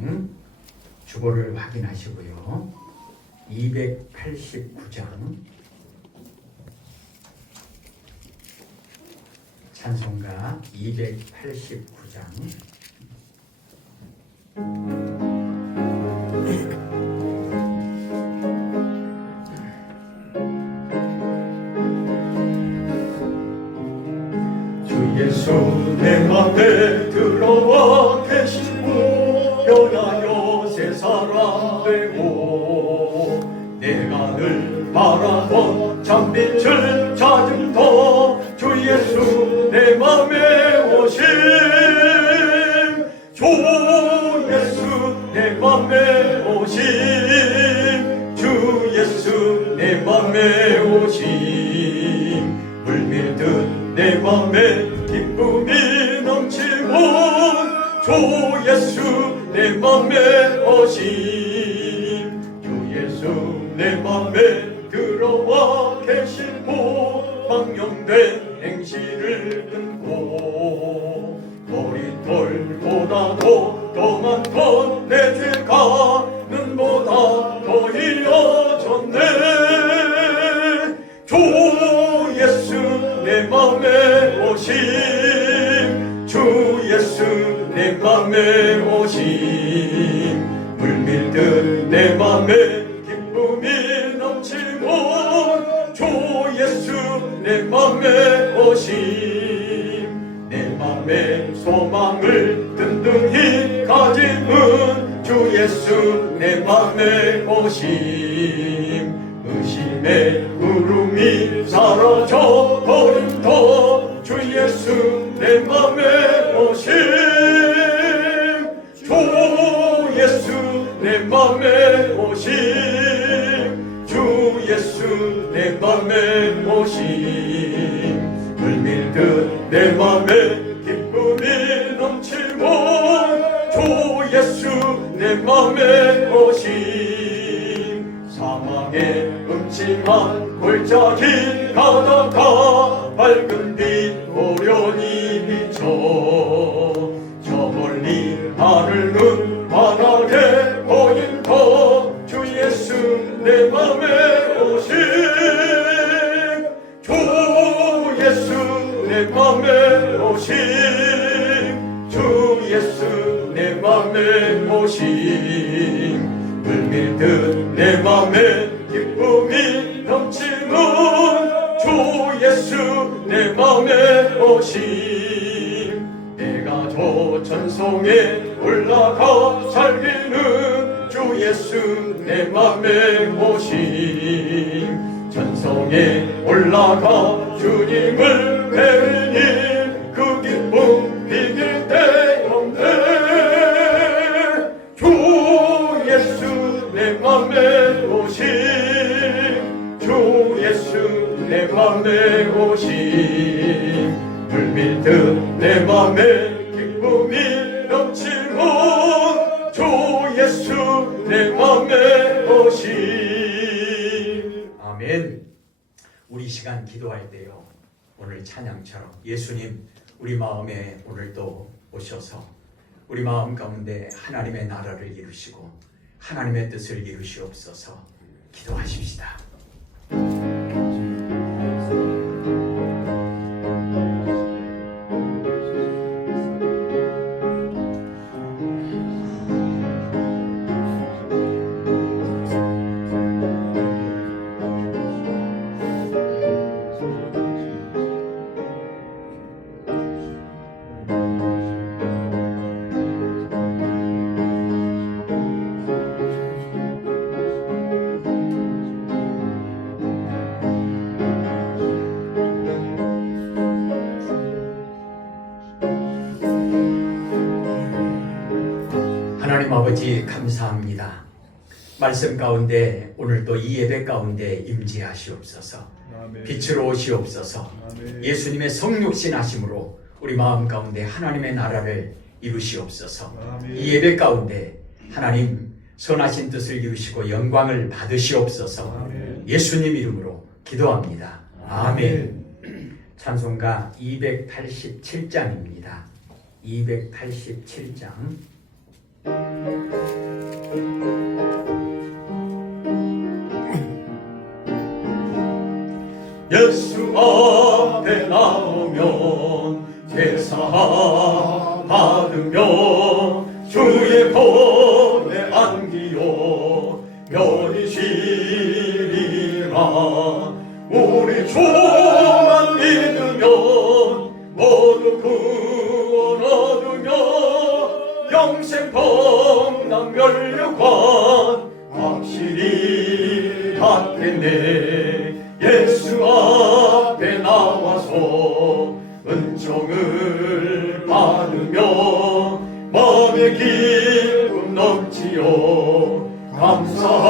찬송 주보를 확인하시고요. 289장 찬송가 289장 주 예수 내 맘에 들어와 계시고 변하여 새 사람 되고 내가 늘 바라던 참빛을 찾음터 주 예수 내 맘에 오심 주 예수 내 맘에 오심 주 예수 내 맘에 오심 물밀듯 내 맘에 기쁨이 넘치고 주 예수 내 맘에 오심 주 예수 내 맘에 들어와 계시고 망령된 행실을 끊고 머리털보다도 더 많던 내 죄가 눈보다 더 이어졌네 주 예수 내 맘에 오심 주 예수 내 맘에 오심 물밀듯 내 맘에 기쁨이 넘치고 주 예수 내 맘에 오심 내 맘에 소망을 든든히 가짐은 주 예수 내 맘에 오심 의심의 구름이 사라져 버림도 주 예수 내 맘에 오심 주 예수 내 맘에 오심 주 예수 내 맘에 오심 물밀듯 내 맘에 기쁨이 넘치고 주 예수 내 맘에 오심 사망의 음침한 골짜기 가다가 밝은 빛 오련히 비쳐 저 멀리 하늘은 환하게 보인다 주 예수 내 맘에 오심 주 예수 내 맘에 오심 주 예수 내 맘에 오심 물밀듯 내 맘에 기쁨이 넘치는 주 예수 내 맘에 오심 내가 저 천성에 올라가 살기는 주 예수 내 맘에 오심 천성에 올라가 주님을 뵈니 그 기쁨 비길 데 없네 주 예수 내 맘에 오심 주 예수 내 맘에 오심 물밀듯 내 맘에 기쁨이 넘치는 주 예수 내 맘에 오심 아멘. 우리 시간 기도할 때요 오늘 찬양처럼 예수님 우리 마음에 오늘도 오셔서 우리 마음 가운데 하나님의 나라를 이루시고 하나님의 뜻을 이루시옵소서. 기도하십시다. 하나님 아버지 감사합니다. 말씀 가운데 오늘도 이 예배 가운데 임재하시옵소서. 빛으로 오시옵소서. 예수님의 성육신 하심으로 우리 마음 가운데 하나님의 나라를 이루시옵소서. 이 예배 가운데 하나님 선하신 뜻을 이루시고 영광을 받으시옵소서. 예수님 이름으로 기도합니다. 아멘. 찬송가 287장입니다. 287장 예수 앞에 나오면 제사 받으며 주의 손에 안기어 별이 시리라. 우리 주만 믿으면 모두 구원 얻으며 영생 범람 멸류관 확실히 받겠네. 예수 앞에 나와서 은총을 받으며 마음의 기쁨 넘치어 감사하리라.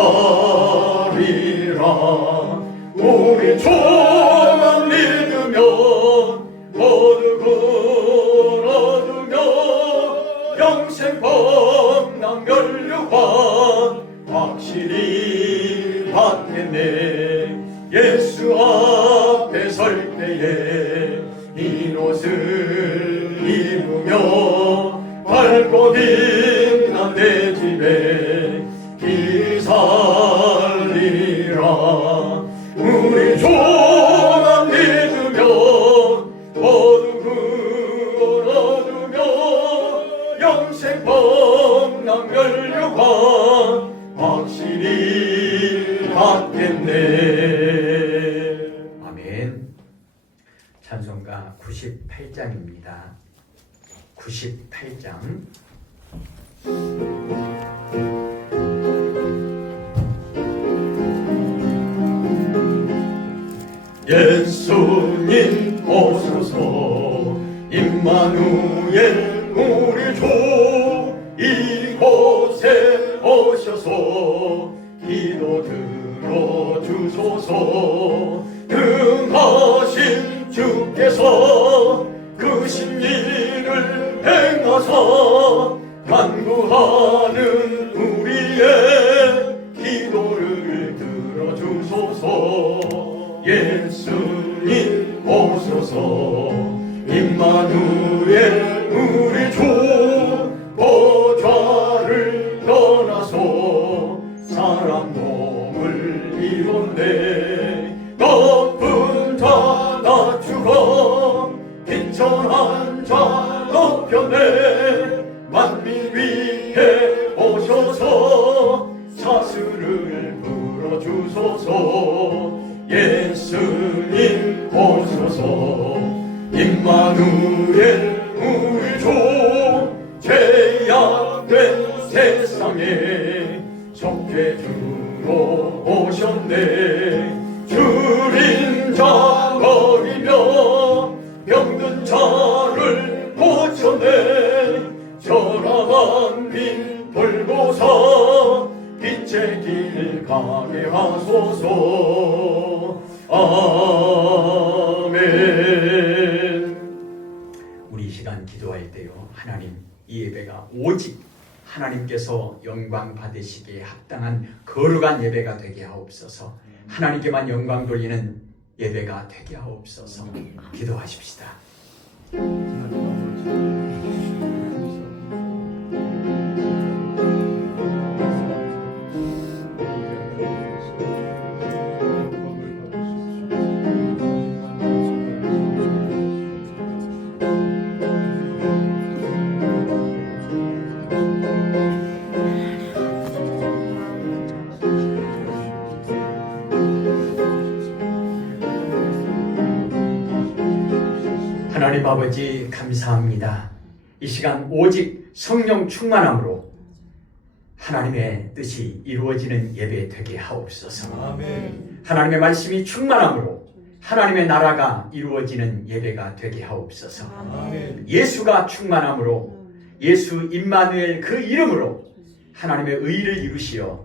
우리 주만 믿으면 모두 구원 얻으며 영생 범람 멸류관 확실히 받겠네. 예수 앞에 설 때에 흰 옷을 입으며 밝고 빛난 내 집에 길 살리라. 우리 주만 믿으면 모두 구원 얻으며 영생 범람 멸류관 확실히 받겠네. 아멘. 찬송가 98장입니다. 98장. 예수님 오소서 임마누엘 우리 주 이곳에 오셔서 기도 들어주소서. 등하신 주께서 그 신일을 행하사 간구하는 우리의 기도를 들어주소서. 예수님 오소서 임마누엘 우리 주 보좌를 떠나서 사람 몸을 이룬네. 높은 자 낮추고 비천한 자 높였네. 만민 위에 오셔서 사슬을 풀어주소서. 예수님 오소서 임마누엘 우리 주 죄악된 세상에 속죄주로 오셨네. 줄인 자 버리며 병든 자를 고쳤네. 전화만 빈 돌고사 빛의 길 가게 하소서. 아멘. 우리 이 시간 기도할 때요, 하나님, 이 예배가 오직 하나님께서 영광 받으시기에 합당한 거룩한 예배가 되게 하옵소서. 하나님께만 영광 돌리는 예배가 되게 하옵소서. 기도하십시다. 하나님 아버지 감사합니다. 이 시간 오직 성령 충만함으로 하나님의 뜻이 이루어지는 예배 되게 하옵소서. 아멘. 하나님의 말씀이 충만함으로 하나님의 나라가 이루어지는 예배가 되게 하옵소서. 아멘. 예수가 충만함으로 예수 임마누엘 그 이름으로 하나님의 의를 이루시어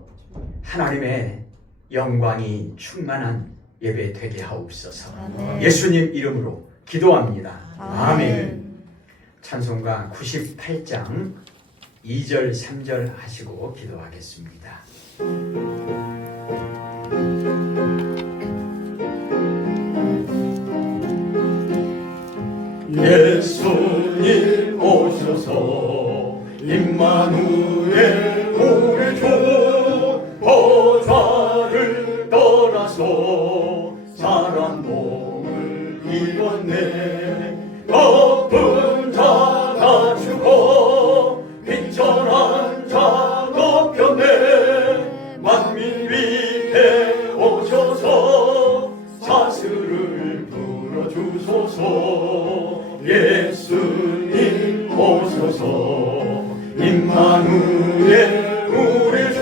하나님의 영광이 충만한 예배 되게 하옵소서. 아멘. 예수님 이름으로 기도합니다. 아멘. 아멘. 찬송가 98장 2절 3절 하시고 기도하겠습니다. 예수님 오셔서 임마누엘 우리 주 보좌를 떠나서 사람 만우의 우리 주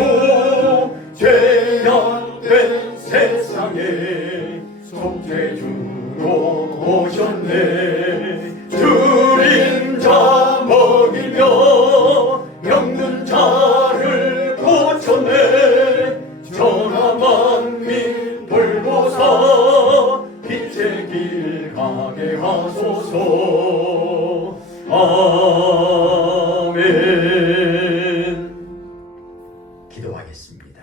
죄악된 세상에 속죄주로 오셨네. 주린 자 먹이며 병든 자를 고쳤네. 전하 만민 돌보사 빛의 길 가게 하소서. 아멘. 기도하겠습니다.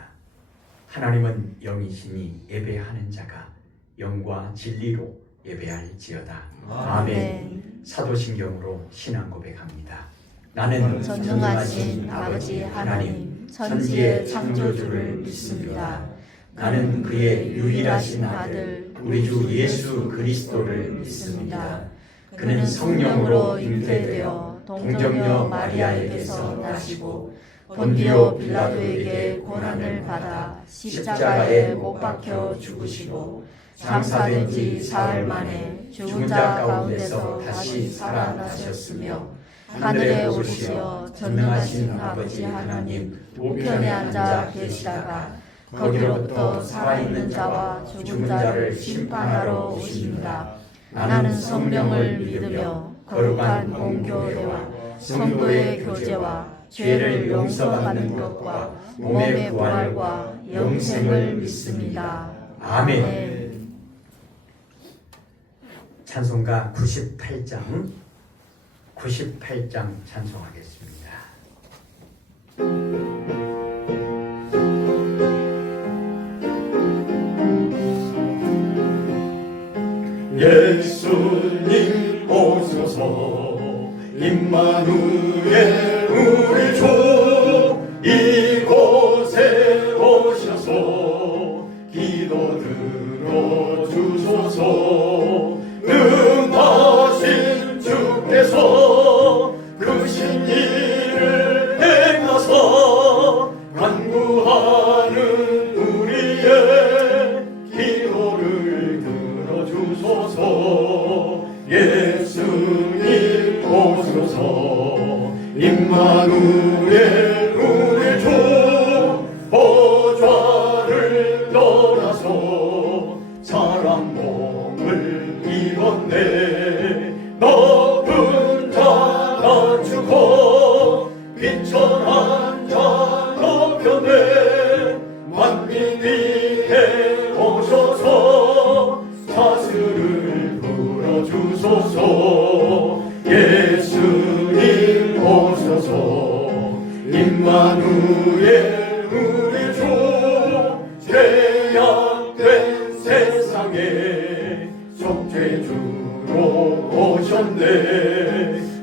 하나님은 영이시니 예배하는 자가 영과 진리로 예배할지어다. 아멘. 사도신경으로 신앙 고백합니다. 나는 전능하신 아버지 하나님, 천지의 창조주를 믿습니다. 나는 그의 유일하신 아들, 우리 주 예수 그리스도를 믿습니다. 그는 성령으로 잉태되어 동정녀 마리아에게서 나시고 본디오 빌라도에게 고난을 받아 십자가에 못 박혀 죽으시고 장사된 지 사흘 만에 죽은 자 가운데서 다시 살아나셨으며 하늘에 오르시어 전능하신 아버지 하나님 우편에 앉아 계시다가 거기로부터 살아있는 자와 죽은 자를 심판하러 오십니다. 나는 성령을 믿으며 거룩한 공교회와 성도의 교제와 죄를 용서받는 것과 몸의 부활과 영생을 믿습니다. 아멘. 찬송가 98장 찬송하겠습니다. 예수님 오소서. 임마누엘 우리 주 이곳에 오셔서 기도 들어주소서. 능하신 주께서 크신 일을 행하사 간구하는 우리의 기도를 들어주소서. 예수님 오소서. 임마누엘 우리 주 보좌를 떠나서 사람 몸을 입었네. 높은 자 낮추고 비천한 자 높였네. 만민 위에 오셔서 사슬을 풀어주소서. 예수님 오셔서. 임마누엘 우리 주 죄악된 세상에 속죄주로 오셨네.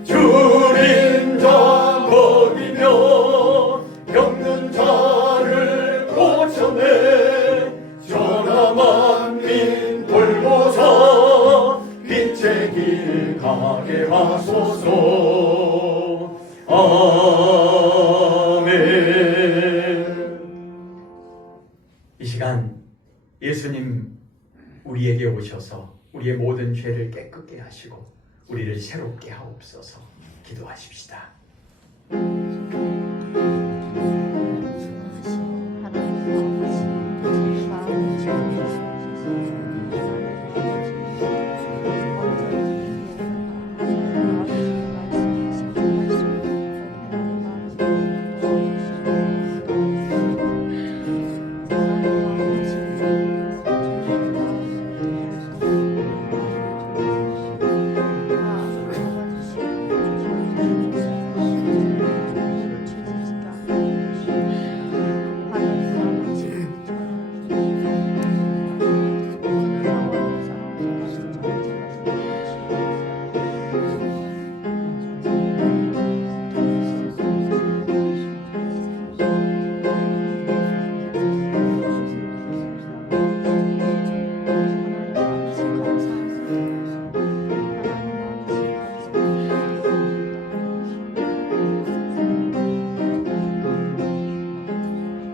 주린 자 먹이며 병든 자를 고쳤네. 전하 만민 돌보사 빛의 길 가게 하소서. 아멘. 이 시간 예수님 우리에게 오셔서 우리의 모든 죄를 깨끗게 하시고 우리를 새롭게 하옵소서. 기도하십시다.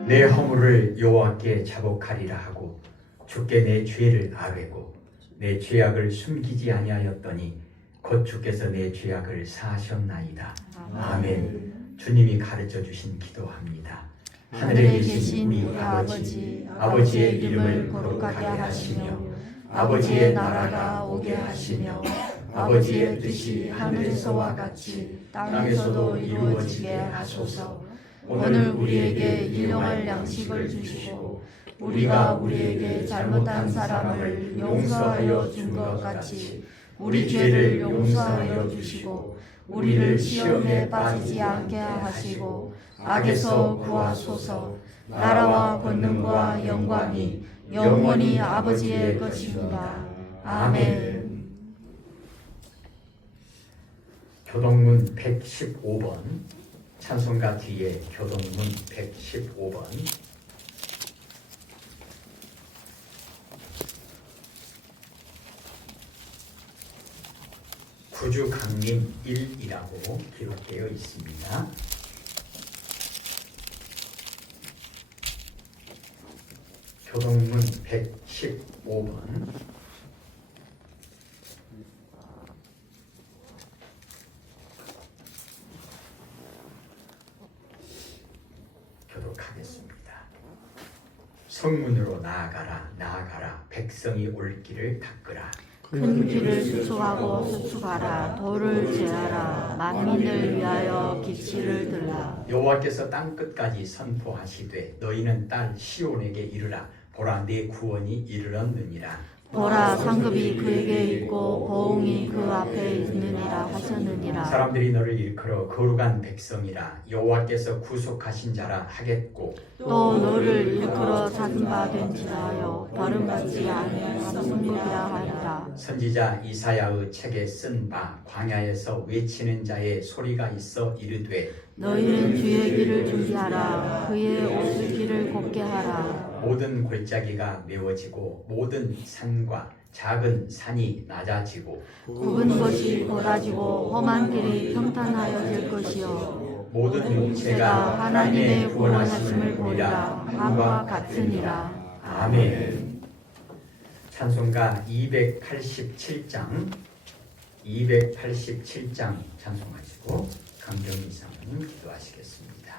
내 허물을 여호와께 자복하리라 하고 주께 내 죄를 아뢰고 내 죄악을 숨기지 아니하였더니 곧 주께서 내 죄악을 사하셨나이다. 아멘. 주님이 가르쳐 주신 기도합니다. 하늘에 계신 우리 아버지, 아버지의 이름을 거룩하게 하시며 아버지의 나라가 오게 하시며 아버지의 뜻이 하늘에서와 같이 땅에서도 이루어지게 하소서. 오늘 우리에게 일용할 양식을 주시고 우리가 우리에게 잘못한 사람을 용서하여 준 것 같이 우리 죄를 용서하여 주시고 우리를 시험에 빠지지 않게 하시고 악에서 구하소서. 나라와 권능과 영광이 영원히 아버지의 것입니다. 아멘. 교동문 115번 찬송가 뒤에 교동문 115번 구주 강림 1이라고 기록되어 있습니다. 교동문 115번 교독하겠습니다. 성문으로 나아가라 나아가라 백성이 올 길을 닦으라. 큰 길을 수축하고 수축하라. 돌을 제하라. 만민을 위하여 기치를 들라. 여호와께서 땅 끝까지 선포하시되 너희는 딸 시온에게 이르라. 보라 내 구원이 이르렀느니라. 보라 상급이 그에게 있고 보응이 그 앞에 있느니라 하셨느니라. 사람들이 너를 일컬어 거룩한 백성이라 여호와께서 구속하신 자라 하겠고 또 너를 일컬어 찾은 바 된지라 하여 버림받지 아니한 성급이라 하리라. 선지자 이사야의 책에 쓴 바 광야에서 외치는 자의 소리가 있어 이르되 너희는 주의 길을 준비하라. 그의 오실 길을 곱게 하라. 모든 골짜기가 메워지고 모든 산과 작은 산이 낮아지고 굽은 것이 곧아지고 험한 길이 평탄하여질 것이요 모든 육체가 하나님의 구원하심을 보리라. 함과 같으니라. 아멘. 찬송가 287장 287장 찬송하시고 강경이사님 기도하시겠습니다.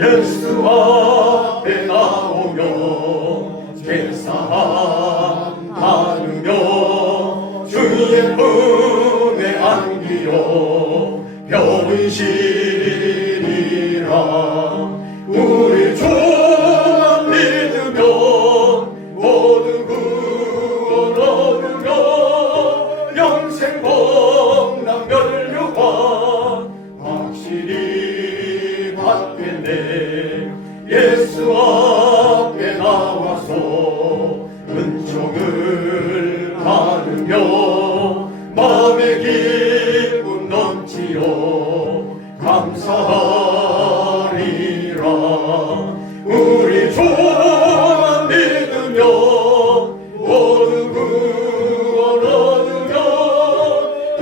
예수 앞에 나오며 제사함 나누며 주의 품에 안기어 병이 시리라. 우리 주만 믿으며 모든 구원 얻으며 영생 복락 면류관 확실히 받겠네. 예수 앞에 나와서 은총을 나누며 마음의 기쁨 넘치어 감사하리라. 우리 주만 믿으며 모든 구원 얻으며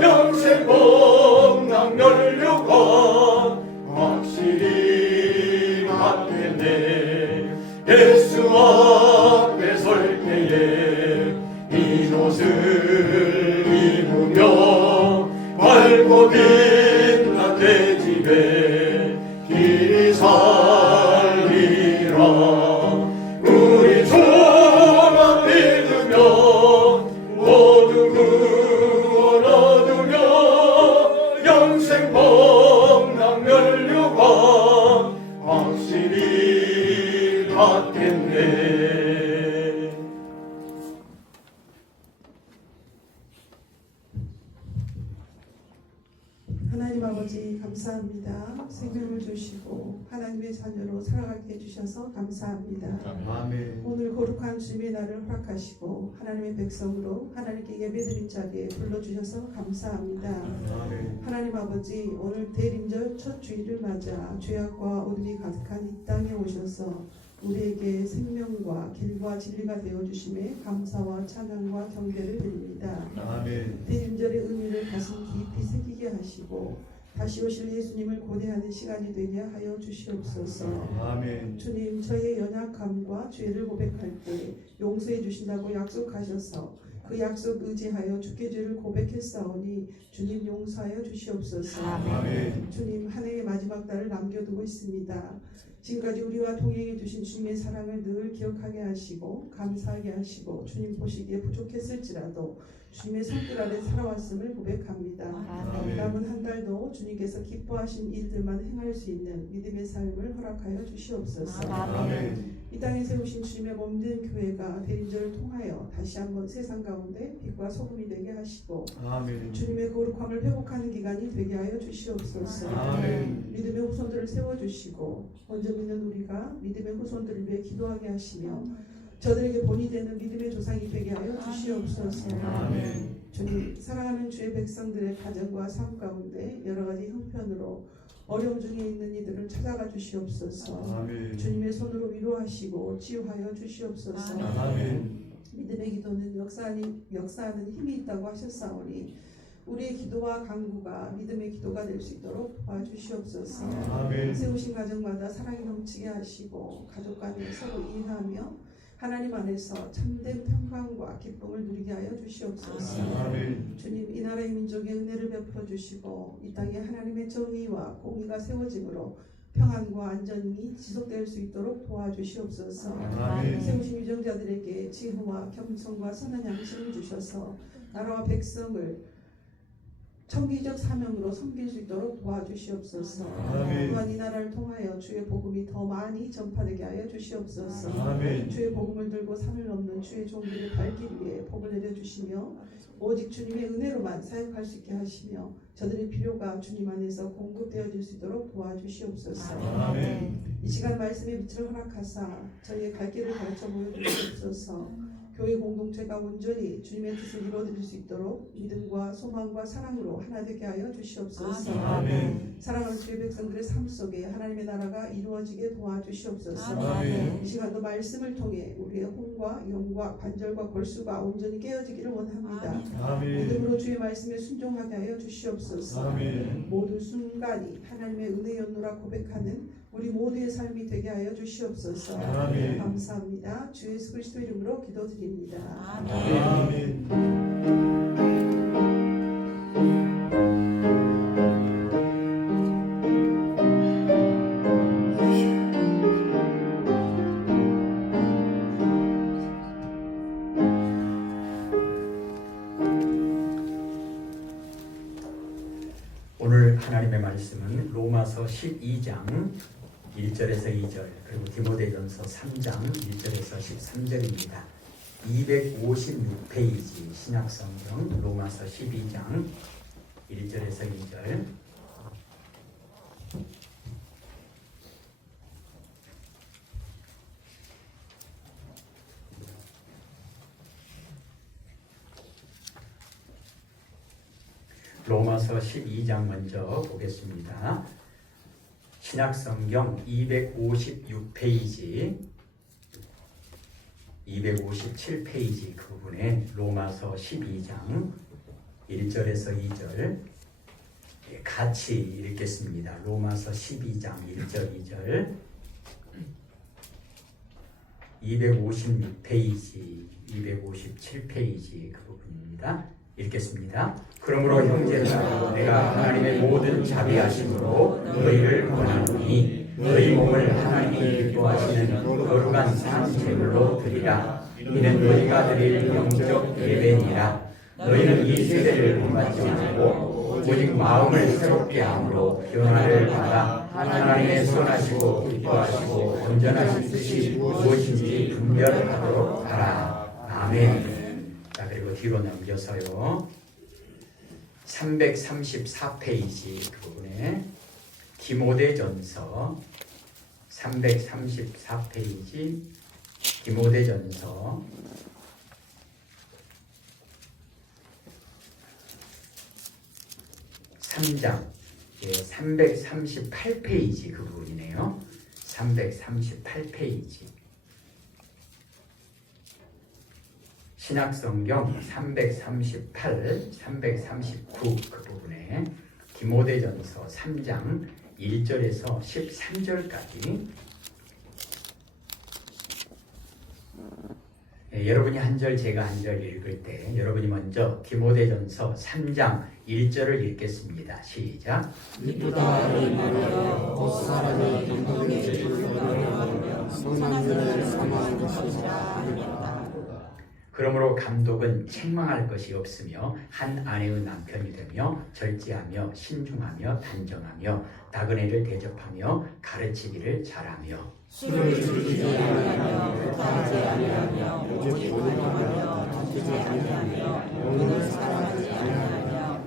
영생 복락 면류관 확실히 받겠네. 예수 앞에 설 때에 빈 옷을 입으며 밝고 빛난 내 집에 길이 살리라. 우리 주만 믿으며 모든 구원 얻으며 영생 복락 면류관 확실히 받겠네. 하나님 아버지 감사합니다. 생명을 주시고 하나님의 자녀로 살아가게 해주셔서 감사합니다. 아멘. 오늘 거룩한 주님의 날을 허락하시고 하나님의 백성으로 하나님께 예배드린 자리에 불러주셔서 감사합니다. 아멘. 하나님 아버지 오늘 대림절 첫 주일을 맞아 죄악과 어둠이 가득한 이 땅에 오셔서 우리에게 생명과 길과 진리가 되어주심에 감사와 찬양과 경배를 드립니다. 아멘. 대림절의 의미를 가슴 깊이 새기게 하시고 다시 오실 예수님을 고대하는 시간이 되게 하여 주시옵소서. 아멘. 주님, 저의 연약함과 죄를 고백할 때 용서해 주신다고 약속하셔서 그 약속 의지하여 주께 죄를 고백했사오니 주님 용서하여 주시옵소서. 아멘. 주님, 한 해의 마지막 달을 남겨두고 있습니다. 지금까지 우리와 동행해 주신 주님의 사랑을 늘 기억하게 하시고 감사하게 하시고 주님 보시기에 부족했을지라도 주님의 손길 아래 살아왔음을 고백합니다. 아멘. 남은 한 달도 주님께서 기뻐하신 일들만 행할 수 있는 믿음의 삶을 허락하여 주시옵소서. 아멘. 이 땅에 세우신 주님의 몸된 교회가 대림절을 통하여 다시 한번 세상 가운데 빛과 소금이 되게 하시고 아멘. 주님의 거룩함을 회복하는 기간이 되게 하여 주시옵소서. 아멘. 믿음의 후손들을 세워주시고 먼저 믿는 우리가 믿음의 후손들을 위해 기도하게 하시며 저들에게 본이 되는 믿음의 조상이 되게 하여 주시옵소서. 아멘. 주님, 사랑하는 주의 백성들의 가정과 삶 가운데 여러 가지 형편으로 어려움 중에 있는 이들을 찾아가 주시옵소서. 아멘. 주님의 손으로 위로하시고 치유하여 주시옵소서. 아멘. 믿음의 기도는 역사하는 힘이 있다고 하셨사오니 우리의 기도와 간구가 믿음의 기도가 될 수 있도록 도와주시옵소서. 아멘. 세우신 가정마다 사랑이 넘치게 하시고 가족 간에 서로 이해하며 하나님 안에서 참된 평강과 기쁨을 누리게 하여 주시옵소서. 아멘. 주님, 이 나라의 민족에 은혜를 베풀어 주시고 이 땅에 하나님의 정의와 공의가 세워짐으로 평안과 안전이 지속될 수 있도록 도와주시옵소서. 아멘. 세우신 유정자들에게 지혜와 겸손과 선한 양심을 주셔서 나라와 백성을 청기적 사명으로 섬길 수 있도록 도와주시옵소서. 아멘. 또한 이 나라를 통하여 주의 복음이 더 많이 전파되게 하여 주시옵소서. 아멘. 주의 복음을 들고 산을 넘는 주의 종들의 발길 위에 복을 내려주시며 오직 주님의 은혜로만 사역할 수 있게 하시며 저들의 필요가 주님 안에서 공급되어질 수 있도록 도와주시옵소서. 아멘. 이 시간 말씀의 빛을 허락하사 저희의 갈 길을 가르쳐 보여주시옵소서. 교회 공동체가 온전히 주님의 뜻을 이루어드릴 수 있도록 믿음과 소망과 사랑으로 하나 되게 하여 주시옵소서. 아멘. 사랑하는 주의 백성들의 삶 속에 하나님의 나라가 이루어지게 도와주시옵소서. 아멘. 이 시간도 말씀을 통해 우리의 혼과 영과 관절과 골수가 온전히 깨어지기를 원합니다. 아멘. 믿음으로 주의 말씀에 순종하게 하여 주시옵소서. 아멘. 모든 순간이 하나님의 은혜였노라 고백하는 우리 모두의 삶이 되게 하여 주시옵소서. 아멘. 감사합니다. 주 예수 그리스도 이름으로 기도드립니다. 아멘. 오늘 하나님의 말씀은 로마서 12장 1절에서 2절 그리고 디모데전서 3장 1절에서 13절입니다. 256페이지 신약성경 로마서 12장 1절에서 2절. 로마서 12장 먼저 보겠습니다. 신약성경 256페이지 257페이지 그 부분에 로마서 12장 1절에서 2절 같이 읽겠습니다. 로마서 12장 1절 2절 256페이지 257페이지 그 부분입니다. 읽겠습니다. 그러므로 형제들아 내가 하나님의 모든 자비하심으로 너희를 권하노니 너희 몸을 하나님이 기뻐하시는 거룩한 산 제물로 드리라. 이는 너희가 드릴 영적 예배니라. 너희는 이 세대를 본받지 말고 오직 마음을 새롭게 함으로 변화를 받아 하나님의 선하시고 기뻐하시고 온전하신 뜻이 무엇인지 분별하도록 하라. 아멘. 자, 그리고 뒤로 넘겨서요. 334페이지 그 부분에 디모데전서 334페이지 디모데전서 3장 338페이지 그 부분이네요. 338페이지 신약성경 338, 339 그 부분에 디모데전서 3장 1절에서 13절까지 여러분이 한 절 제가 한 절 읽을 때 여러분이 먼저 디모데전서 3장 1절을 읽겠습니다. 시작. 이쁘다 말하여 곧 사람이 감독의 죄를 따르며 선한 일을 삼아 것이라. 그러므로 감독은 책망할 것이 없으며 한 아내의 남편이 되며 절제하며 신중하며 단정하며 나그네를 대접하며 가르치기를 잘하며 술을 즐기지 아니하며 불타지 아니하며 오직 오늘하며 다투지 아니하며 오늘 사랑하지 아니하며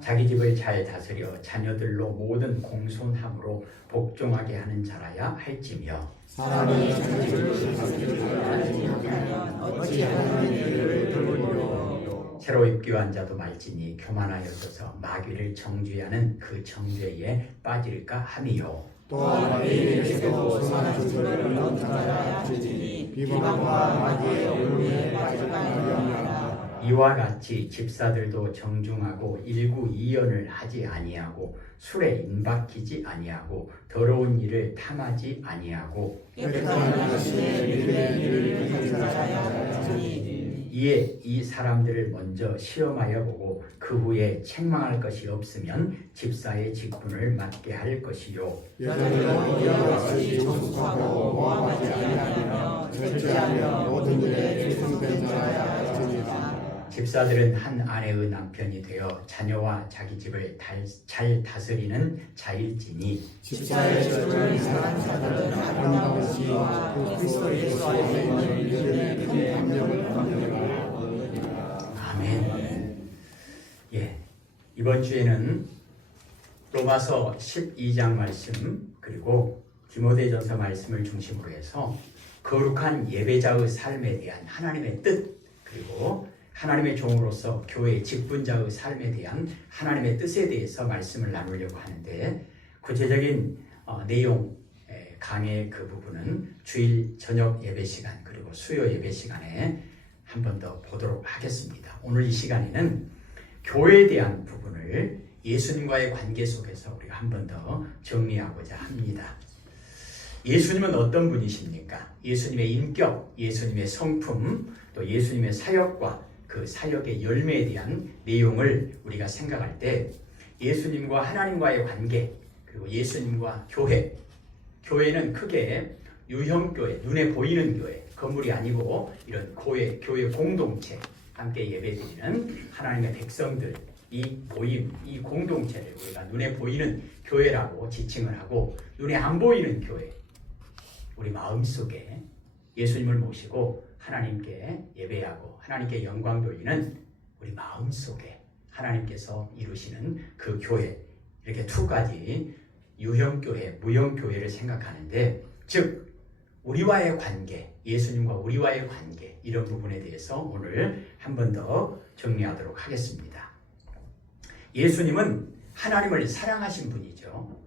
자기 집을 잘 다스려 자녀들로 모든 공손함으로 복종하게 하는 자라야 할지며 사람이 자기 집을 다스리지 알지 못하면 어찌하는 일을 돌리려. 새로 입교한 자도 말지니 교만하여져서 마귀를 정죄하는 그 정죄에 빠질까 함이요. 또한 매일에게도 선한 줄을 얻는 자라야 할지니 비방과 마귀의 올무에 빠질까 하며. 이와 같이 집사들도 정중하고 일구이연을 하지 아니하고 술에 임박히지 아니하고 더러운 일을 탐하지 아니하고 깨끗한 자신의 믿음의 일을 하는 자라야 할지니. 이에 이 사람들을 먼저 시험하여 보고 그 후에 책망할 것이 없으면 집사의 직분을 맡게 할 것이요. 여자들은 이와 같이 정숙하고 모함하지 아니하며 절제하며 모든 일에 충성된 자라야 할지니라. 집사들은 한 아내의 남편이 되어 자녀와 자기 집을 잘 다스리는 자일지니 집사의 주를 사랑하는 자들은 아름다운 시와 그 그리스도 예수 안에 있는 믿음의 큰 감명을 받느니라. 아멘. 예, 이번 주에는 로마서 12장 말씀 그리고 디모데전서 말씀을 중심으로 해서 거룩한 예배자의 삶에 대한 하나님의 뜻 그리고 하나님의 종으로서 교회 직분자의 삶에 대한 하나님의 뜻에 대해서 말씀을 나누려고 하는데 구체적인 내용 강의 그 부분은 주일 저녁 예배 시간 그리고 수요 예배 시간에 한 번 더 보도록 하겠습니다. 오늘 이 시간에는 교회에 대한 부분을 예수님과의 관계 속에서 우리가 한 번 더 정리하고자 합니다. 예수님은 어떤 분이십니까? 예수님의 인격, 예수님의 성품, 또 예수님의 사역과 그 사역의 열매에 대한 내용을 우리가 생각할 때 예수님과 하나님과의 관계 그리고 예수님과 교회 교회는 크게 유형교회, 눈에 보이는 교회 건물이 아니고 이런 교회 공동체 함께 예배드리는 하나님의 백성들 이 모임, 이 공동체를 우리가 눈에 보이는 교회라고 지칭을 하고 눈에 안 보이는 교회 우리 마음속에 예수님을 모시고 하나님께 예배하고 하나님께 영광 돌리는 우리 마음속에 하나님께서 이루시는 그 교회 이렇게 두 가지 유형교회, 무형교회를 생각하는데 즉 우리와의 관계, 예수님과 우리와의 관계 이런 부분에 대해서 오늘 한 번 더 정리하도록 하겠습니다. 예수님은 하나님을 사랑하신 분이죠.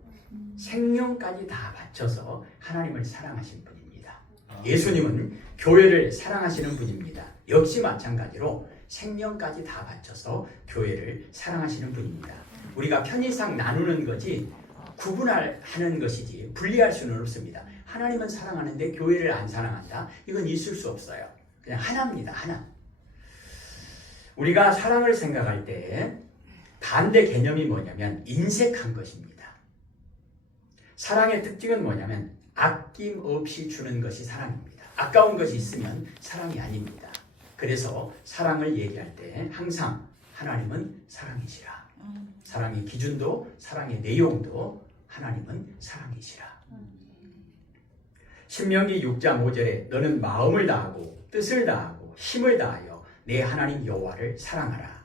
생명까지 다 바쳐서 하나님을 사랑하신 분입니다. 예수님은 교회를 사랑하시는 분입니다. 역시 마찬가지로 생명까지 다 바쳐서 교회를 사랑하시는 분입니다. 우리가 편의상 나누는 거지 구분하는 것이지 분리할 수는 없습니다. 하나님은 사랑하는데 교회를 안 사랑한다? 이건 있을 수 없어요. 그냥 하나입니다. 하나. 우리가 사랑을 생각할 때 반대 개념이 뭐냐면 인색한 것입니다. 사랑의 특징은 뭐냐면 아낌없이 주는 것이 사랑입니다. 아까운 것이 있으면 사랑이 아닙니다. 그래서 사랑을 얘기할 때 항상 하나님은 사랑이시라. 사랑의 기준도 사랑의 내용도 하나님은 사랑이시라. 신명기 6장 5절에 너는 마음을 다하고 뜻을 다하고 힘을 다하여 내 하나님 여호와를 사랑하라.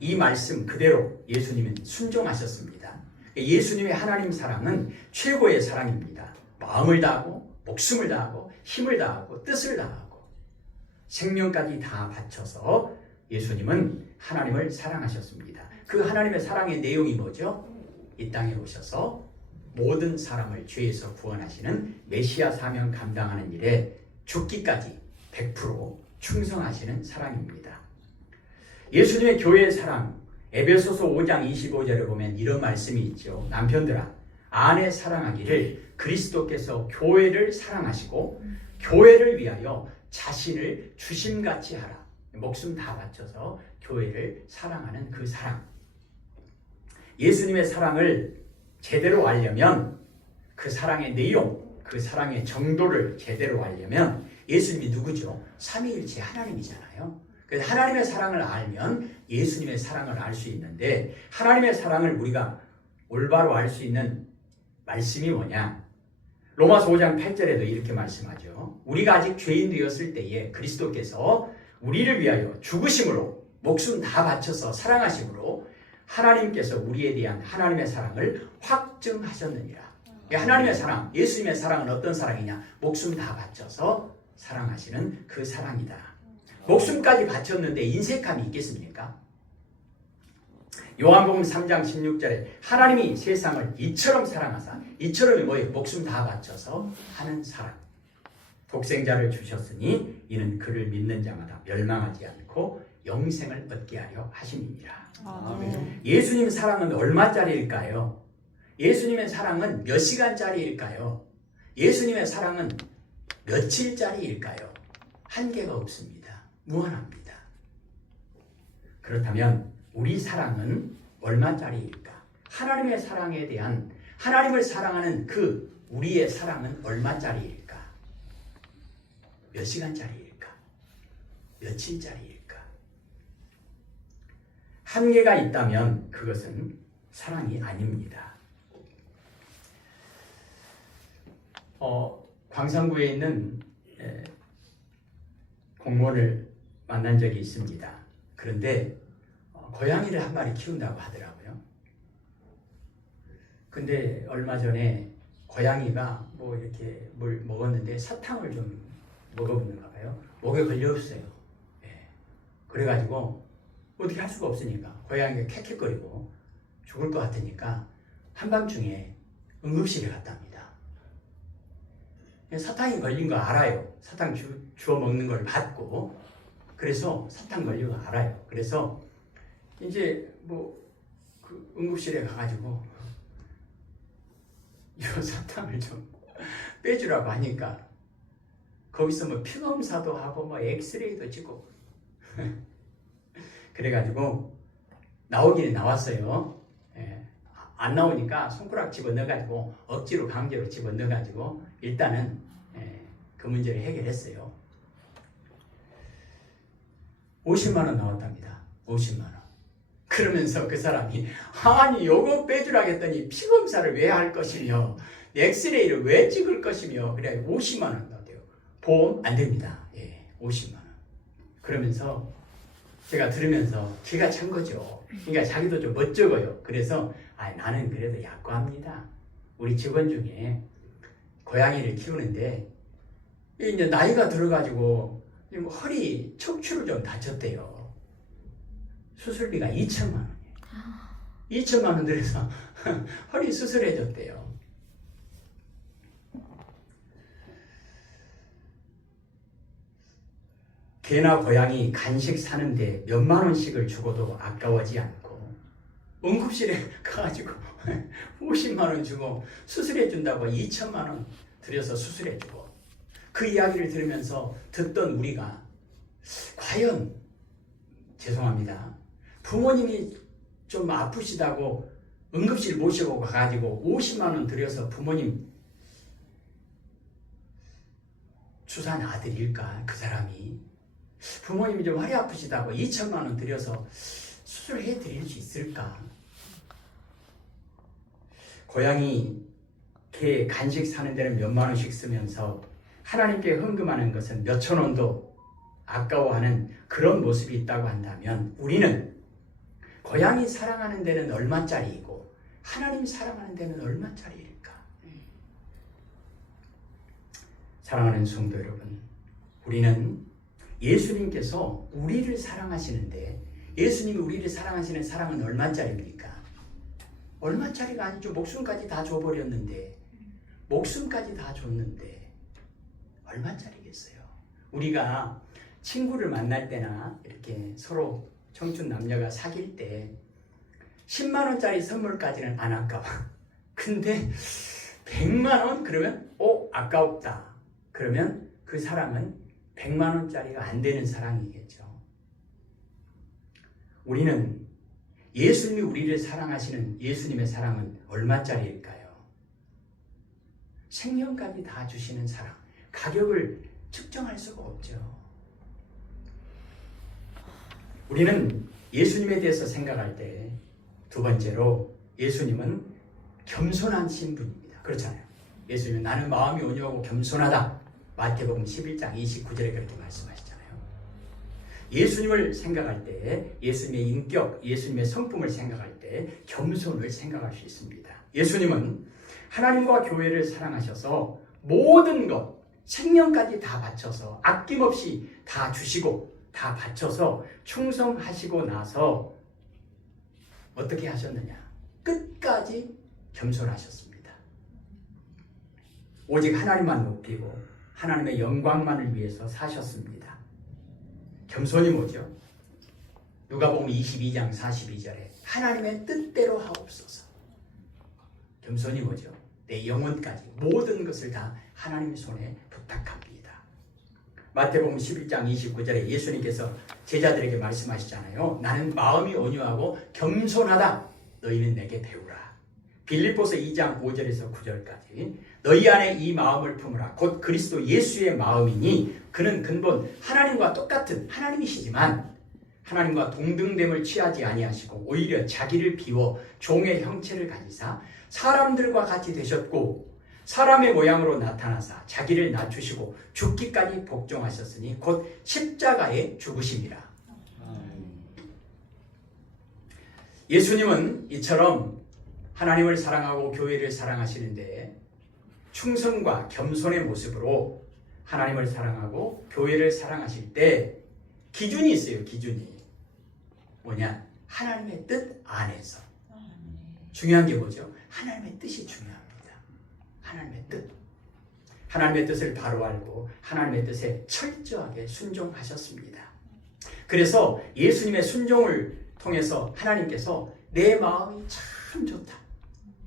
이 말씀 그대로 예수님은 순종하셨습니다. 예수님의 하나님 사랑은 최고의 사랑입니다. 마음을 다하고 목숨을 다하고 힘을 다하고 뜻을 다하고 생명까지 다 바쳐서 예수님은 하나님을 사랑하셨습니다. 그 하나님의 사랑의 내용이 뭐죠? 이 땅에 오셔서 모든 사람을 죄에서 구원하시는 메시아 사명 감당하는 일에 죽기까지 100% 충성하시는 사랑입니다. 예수님의 교회의 사랑, 에베소서 5장 25절에 보면 이런 말씀이 있죠. 남편들아 아내 사랑하기를 그리스도께서 교회를 사랑하시고 교회를 위하여 자신을 주심같이 하라. 목숨 다 바쳐서 교회를 사랑하는 그 사랑. 예수님의 사랑을 제대로 알려면 그 사랑의 내용, 그 사랑의 정도를 제대로 알려면 예수님이 누구죠? 삼위일체 하나님이잖아요. 그래서 하나님의 사랑을 알면 예수님의 사랑을 알 수 있는데 하나님의 사랑을 우리가 올바로 알 수 있는 말씀이 뭐냐? 로마서 5장 8절에도 이렇게 말씀하죠. 우리가 아직 죄인 되었을 때에 그리스도께서 우리를 위하여 죽으심으로 목숨 다 바쳐서 사랑하심으로 하나님께서 우리에 대한 하나님의 사랑을 확증하셨느니라. 하나님의 사랑, 예수님의 사랑은 어떤 사랑이냐? 목숨 다 바쳐서 사랑하시는 그 사랑이다. 목숨까지 바쳤는데 인색함이 있겠습니까? 요한복음 3장 16절에 하나님이 세상을 이처럼 사랑하사, 이처럼이 뭐예요? 목숨 다 바쳐서 하는 사랑. 독생자를 주셨으니 이는 그를 믿는 자마다 멸망하지 않고 영생을 얻게 하려 하심이니라. 아멘. 예수님 사랑은 얼마짜리일까요? 예수님의 사랑은 몇 시간짜리일까요? 예수님의 사랑은 며칠짜리일까요? 한계가 없습니다. 무한합니다. 그렇다면 우리 사랑은 얼마짜리일까? 하나님의 사랑에 대한, 하나님을 사랑하는 그 우리의 사랑은 얼마짜리일까? 몇 시간짜리일까? 며칠짜리일까? 한계가 있다면 그것은 사랑이 아닙니다. 광산구에 있는 공무원을 만난 적이 있습니다. 그런데 고양이를 한 마리 키운다고 하더라고요. 근데 얼마 전에 고양이가 뭐 이렇게 뭘 먹었는데 사탕을 좀 먹어보는가 봐요. 목에 걸렸어요. 그래가지고 어떻게 할 수가 없으니까 고양이가 캑캑거리고 죽을 것 같으니까 한밤중에 응급실에 갔답니다. 사탕이 걸린 거 알아요. 사탕 주워 먹는 걸 봤고, 그래서 사탕 걸린 거 알아요. 그래서 이제 뭐 그 응급실에 가가지고 이 사탕을 좀 빼주라고 하니까 거기서 뭐 피검사도 하고 뭐 엑스레이도 찍고 그래가지고 나오기는 나왔어요. 안 나오니까 손가락 집어넣어가지고 억지로 강제로 집어넣어가지고 일단은 그 문제를 해결했어요. 50만 원 나왔답니다. 50만 원. 그러면서 그 사람이 아니 요거 빼주라 했더니 피검사를 왜 할 것이며 엑스레이를 왜 찍을 것이며 그래 50만 원 나왔대요. 보험 안 됩니다. 50만 원. 그러면서 제가 들으면서 기가 찬 거죠. 그러니까 자기도 좀 멋쩍어요. 그래서 나는 그래도 약과합니다. 우리 직원 중에 고양이를 키우는데 이제 나이가 들어가지고 허리 척추를 좀 다쳤대요. 수술비가 2천만 원이에요. 2천만 원 들여서 허리 수술해줬대요. 개나 고양이 간식 사는데 몇만 원씩을 주고도 아까워지 않고 응급실에 가가지고 50만 원 주고 수술해준다고 2천만 원 들여서 수술해주고 그 이야기를 들으면서 듣던 우리가 과연 죄송합니다. 부모님이 좀 아프시다고 응급실 모시고 가가지고 50만 원 들여서 부모님 추산 아들일까 그 사람이 부모님이 좀 허리 아프시다고 2천만 원 들여서 수술해 드릴 수 있을까? 고양이, 개 간식 사는 데는 몇만 원씩 쓰면서 하나님께 헌금하는 것은 몇천 원도 아까워하는 그런 모습이 있다고 한다면 우리는 고양이 사랑하는 데는 얼마짜리이고 하나님 사랑하는 데는 얼마짜리일까? 사랑하는 성도 여러분, 우리는 예수님께서 우리를 사랑하시는데 예수님이 우리를 사랑하시는 사랑은 얼마짜리입니까? 얼마짜리가 아니죠. 목숨까지 다 줘버렸는데 목숨까지 다 줬는데 얼마짜리겠어요? 우리가 친구를 만날 때나 이렇게 서로 청춘 남녀가 사귈 때 10만 원짜리 선물까지는 안 아까워. 근데 100만 원 그러면 아까웠다. 그러면 그 사랑은 100만 원짜리가 안 되는 사랑이겠죠. 우리는 예수님이 우리를 사랑하시는 예수님의 사랑은 얼마짜리일까요? 생명까지 다 주시는 사랑. 가격을 측정할 수가 없죠. 우리는 예수님에 대해서 생각할 때 두 번째로 예수님은 겸손하신 분입니다. 그렇잖아요. 예수님은 나는 마음이 온유하고 겸손하다. 마태복음 11장 29절에 그렇게 말씀하시잖아요. 예수님을 생각할 때, 예수님의 인격, 예수님의 성품을 생각할 때 겸손을 생각할 수 있습니다. 예수님은 하나님과 교회를 사랑하셔서 모든 것, 생명까지 다 바쳐서 아낌없이 다 주시고 다 바쳐서 충성하시고 나서 어떻게 하셨느냐? 끝까지 겸손하셨습니다. 오직 하나님만 높이고 하나님의 영광만을 위해서 사셨습니다. 겸손이 뭐죠? 누가복음 22장 42절에 하나님의 뜻대로 하옵소서. 겸손이 뭐죠? 내 영혼까지 모든 것을 다 하나님의 손에 부탁합니다. 마태복음 11장 29절에 예수님께서 제자들에게 말씀하시잖아요. 나는 마음이 온유하고 겸손하다. 너희는 내게 배우라. 빌립보서 2장 5절에서 9절까지 너희 안에 이 마음을 품으라. 곧 그리스도 예수의 마음이니 그는 근본 하나님과 똑같은 하나님이시지만 하나님과 동등됨을 취하지 아니하시고 오히려 자기를 비워 종의 형체를 가지사 사람들과 같이 되셨고 사람의 모양으로 나타나사 자기를 낮추시고 죽기까지 복종하셨으니 곧 십자가에 죽으심이라. 예수님은 이처럼 하나님을 사랑하고 교회를 사랑하시는데 충성과 겸손의 모습으로 하나님을 사랑하고 교회를 사랑하실 때 기준이 있어요. 기준이 뭐냐? 하나님의 뜻 안에서. 중요한 게 뭐죠? 하나님의 뜻이 중요합니다. 하나님의 뜻. 하나님의 뜻을 바로 알고 하나님의 뜻에 철저하게 순종하셨습니다. 그래서 예수님의 순종을 통해서 하나님께서 내 마음이 참 좋다.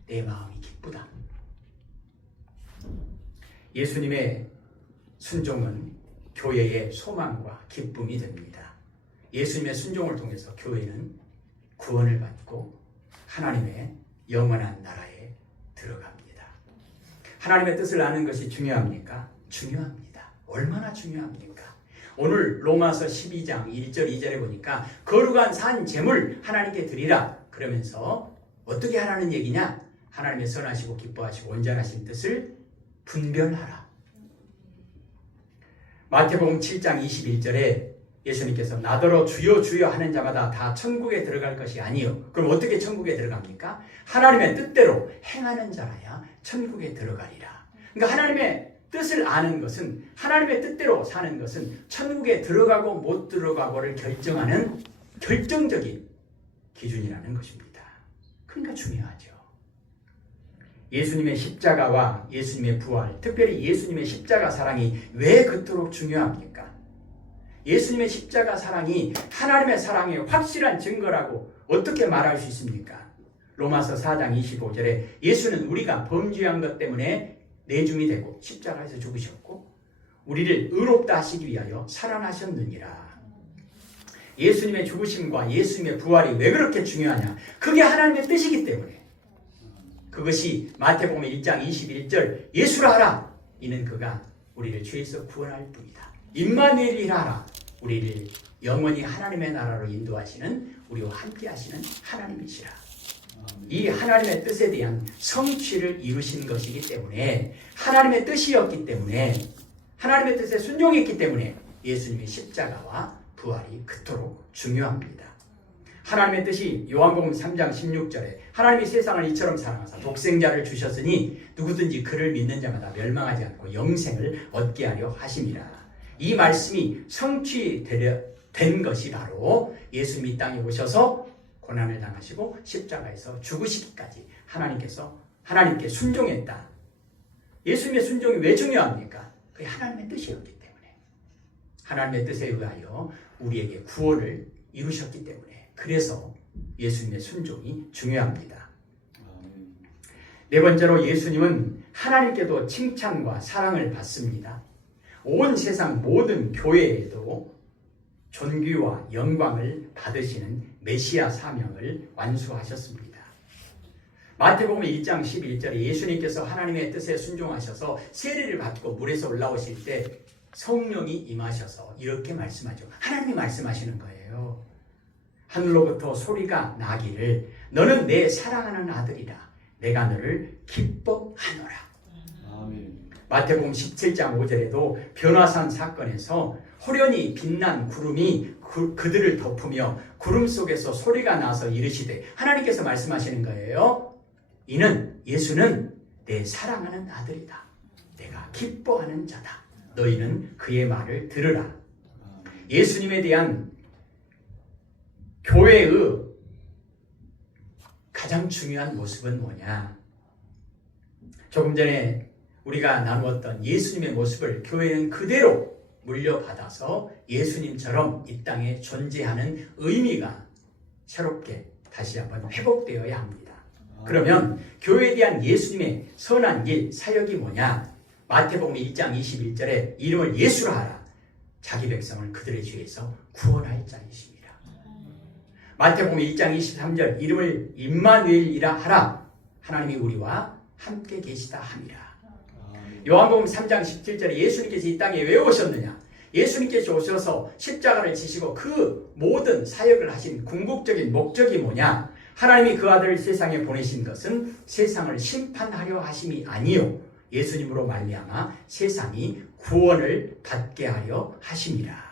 내 마음이 기쁘다. 예수님의 순종은 교회의 소망과 기쁨이 됩니다. 예수님의 순종을 통해서 교회는 구원을 받고 하나님의 영원한 나라에 들어갑니다. 하나님의 뜻을 아는 것이 중요합니까? 중요합니다. 얼마나 중요합니까? 오늘 로마서 12장 1절 2절에 보니까 거룩한 산 제물 하나님께 드리라. 그러면서 어떻게 하라는 얘기냐? 하나님의 선하시고 기뻐하시고 온전하신 뜻을 분별하라. 마태복음 7장 21절에 예수님께서 나더러 주여 주여 하는 자마다 다 천국에 들어갈 것이 아니요. 그럼 어떻게 천국에 들어갑니까? 하나님의 뜻대로 행하는 자라야 천국에 들어가리라. 그러니까 하나님의 뜻을 아는 것은, 하나님의 뜻대로 사는 것은 천국에 들어가고 못 들어가고를 결정하는 결정적인 기준이라는 것입니다. 그러니까 중요하죠. 예수님의 십자가와 예수님의 부활, 특별히 예수님의 십자가 사랑이 왜 그토록 중요합니까? 예수님의 십자가 사랑이 하나님의 사랑의 확실한 증거라고 어떻게 말할 수 있습니까? 로마서 4장 25절에 예수는 우리가 범죄한 것 때문에 내중이 되고 십자가에서 죽으셨고 우리를 의롭다 하시기 위하여 살아나셨느니라. 예수님의 죽으심과 예수님의 부활이 왜 그렇게 중요하냐? 그게 하나님의 뜻이기 때문에. 그것이 마태복음 1장 21절 예수라 하라. 이는 그가 우리를 죄에서 구원할 뿐이다. 임마누엘이라 하라. 우리를 영원히 하나님의 나라로 인도하시는, 우리와 함께 하시는 하나님이시라. 이 하나님의 뜻에 대한 성취를 이루신 것이기 때문에, 하나님의 뜻이었기 때문에, 하나님의 뜻에 순종했기 때문에 예수님의 십자가와 부활이 그토록 중요합니다. 하나님의 뜻이 요한복음 3장 16절에 하나님이 세상을 이처럼 사랑하사 독생자를 주셨으니 누구든지 그를 믿는 자마다 멸망하지 않고 영생을 얻게 하려 하심이라. 이 말씀이 성취된 것이 바로 예수님이 땅에 오셔서 고난을 당하시고 십자가에서 죽으시기까지 하나님께 순종했다. 예수님의 순종이 왜 중요합니까? 그게 하나님의 뜻이었기 때문에, 하나님의 뜻에 의하여 우리에게 구원을 이루셨기 때문에, 그래서 예수님의 순종이 중요합니다. 네 번째로 예수님은 하나님께도 칭찬과 사랑을 받습니다. 온 세상 모든 교회에도 존귀와 영광을 받으시는 메시아 사명을 완수하셨습니다. 마태복음 1장 11절에 예수님께서 하나님의 뜻에 순종하셔서 세례를 받고 물에서 올라오실 때 성령이 임하셔서 이렇게 말씀하죠. 하나님이 말씀하시는 거예요. 하늘로부터 소리가 나기를 너는 내 사랑하는 아들이라 내가 너를 기뻐하노라. 아멘. 마태복음 17장 5절에도 변화산 사건에서 호련히 빛난 구름이 그들을 덮으며 구름 속에서 소리가 나서 이르시되 하나님께서 말씀하시는 거예요. 이는 예수는 내 사랑하는 아들이다. 내가 기뻐하는 자다. 너희는 그의 말을 들으라. 예수님에 대한 교회의 가장 중요한 모습은 뭐냐? 조금 전에 우리가 나누었던 예수님의 모습을 교회는 그대로 물려받아서 예수님처럼 이 땅에 존재하는 의미가 새롭게 다시 한번 회복되어야 합니다. 그러면 교회에 대한 예수님의 선한 길, 사역이 뭐냐? 마태복음 1장 21절에 이름을 예수라 하라. 자기 백성을 그들의 죄에서 구원할 자이십니다. 마태복음 1장 23절 이름을 임마누엘이라 하라. 하나님이 우리와 함께 계시다 함이라. 요한복음 3장 17절에 예수님께서 이 땅에 왜 오셨느냐? 예수님께서 오셔서 십자가를 지시고 그 모든 사역을 하신 궁극적인 목적이 뭐냐? 하나님이 그 아들을 세상에 보내신 것은 세상을 심판하려 하심이 아니요 예수님으로 말미암아 세상이 구원을 받게 하려 하심이라.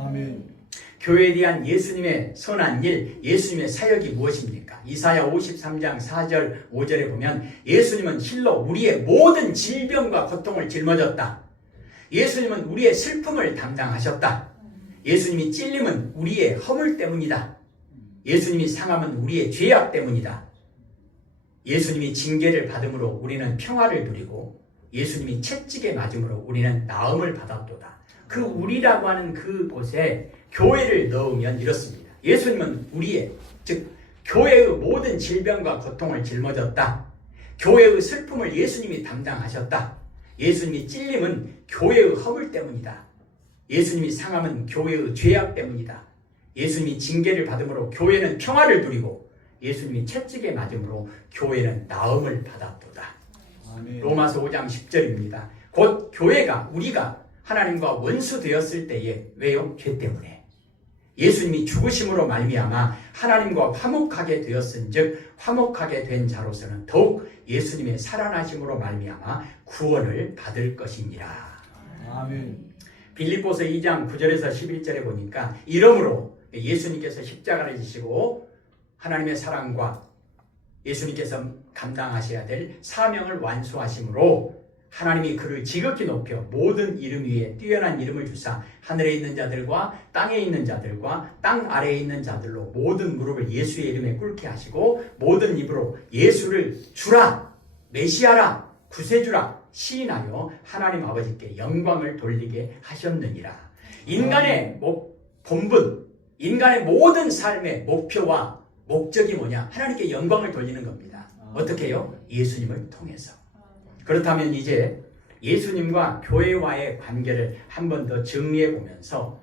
아멘. 교회에 대한 예수님의 선한 일, 예수님의 사역이 무엇입니까? 이사야 53장 4절 5절에 보면 예수님은 실로 우리의 모든 질병과 고통을 짊어졌다. 예수님은 우리의 슬픔을 담당하셨다. 예수님이 찔림은 우리의 허물 때문이다. 예수님이 상함은 우리의 죄악 때문이다. 예수님이 징계를 받음으로 우리는 평화를 누리고 예수님이 채찍에 맞음으로 우리는 나음을 받았도다. 그 우리라고 하는 그곳에 교회를 넣으면 이렇습니다. 예수님은 우리의, 즉 교회의 모든 질병과 고통을 짊어졌다. 교회의 슬픔을 예수님이 담당하셨다. 예수님이 찔림은 교회의 허물 때문이다. 예수님이 상함은 교회의 죄악 때문이다. 예수님이 징계를 받음으로 교회는 평화를 누리고 예수님이 채찍에 맞음으로 교회는 나음을 받았도다. 아멘. 로마서 5장 10절입니다. 곧 교회가 우리가 하나님과 원수 되었을 때에 왜요? 죄 때문에. 예수님이 죽으심으로 말미암아 하나님과 화목하게 되었은즉 화목하게 된 자로서는 더욱 예수님의 살아나심으로 말미암아 구원을 받을 것이니라. 아멘. 빌립보서 2장 9절에서 11절에 보니까 이러므로 예수님께서 십자가를 지시고 하나님의 사랑과 예수님께서 감당하셔야 될 사명을 완수하심으로 하나님이 그를 지극히 높여 모든 이름 위에 뛰어난 이름을 주사 하늘에 있는 자들과 땅에 있는 자들과 땅 아래에 있는 자들로 모든 무릎을 예수의 이름에 꿇게 하시고 모든 입으로 예수를 주라, 메시아라, 구세주라 시인하여 하나님 아버지께 영광을 돌리게 하셨느니라. 인간의 본분, 인간의 모든 삶의 목표와 목적이 뭐냐? 하나님께 영광을 돌리는 겁니다. 어떻게 해요? 예수님을 통해서. 그렇다면 이제 예수님과 교회와의 관계를 한 번 더 정리해 보면서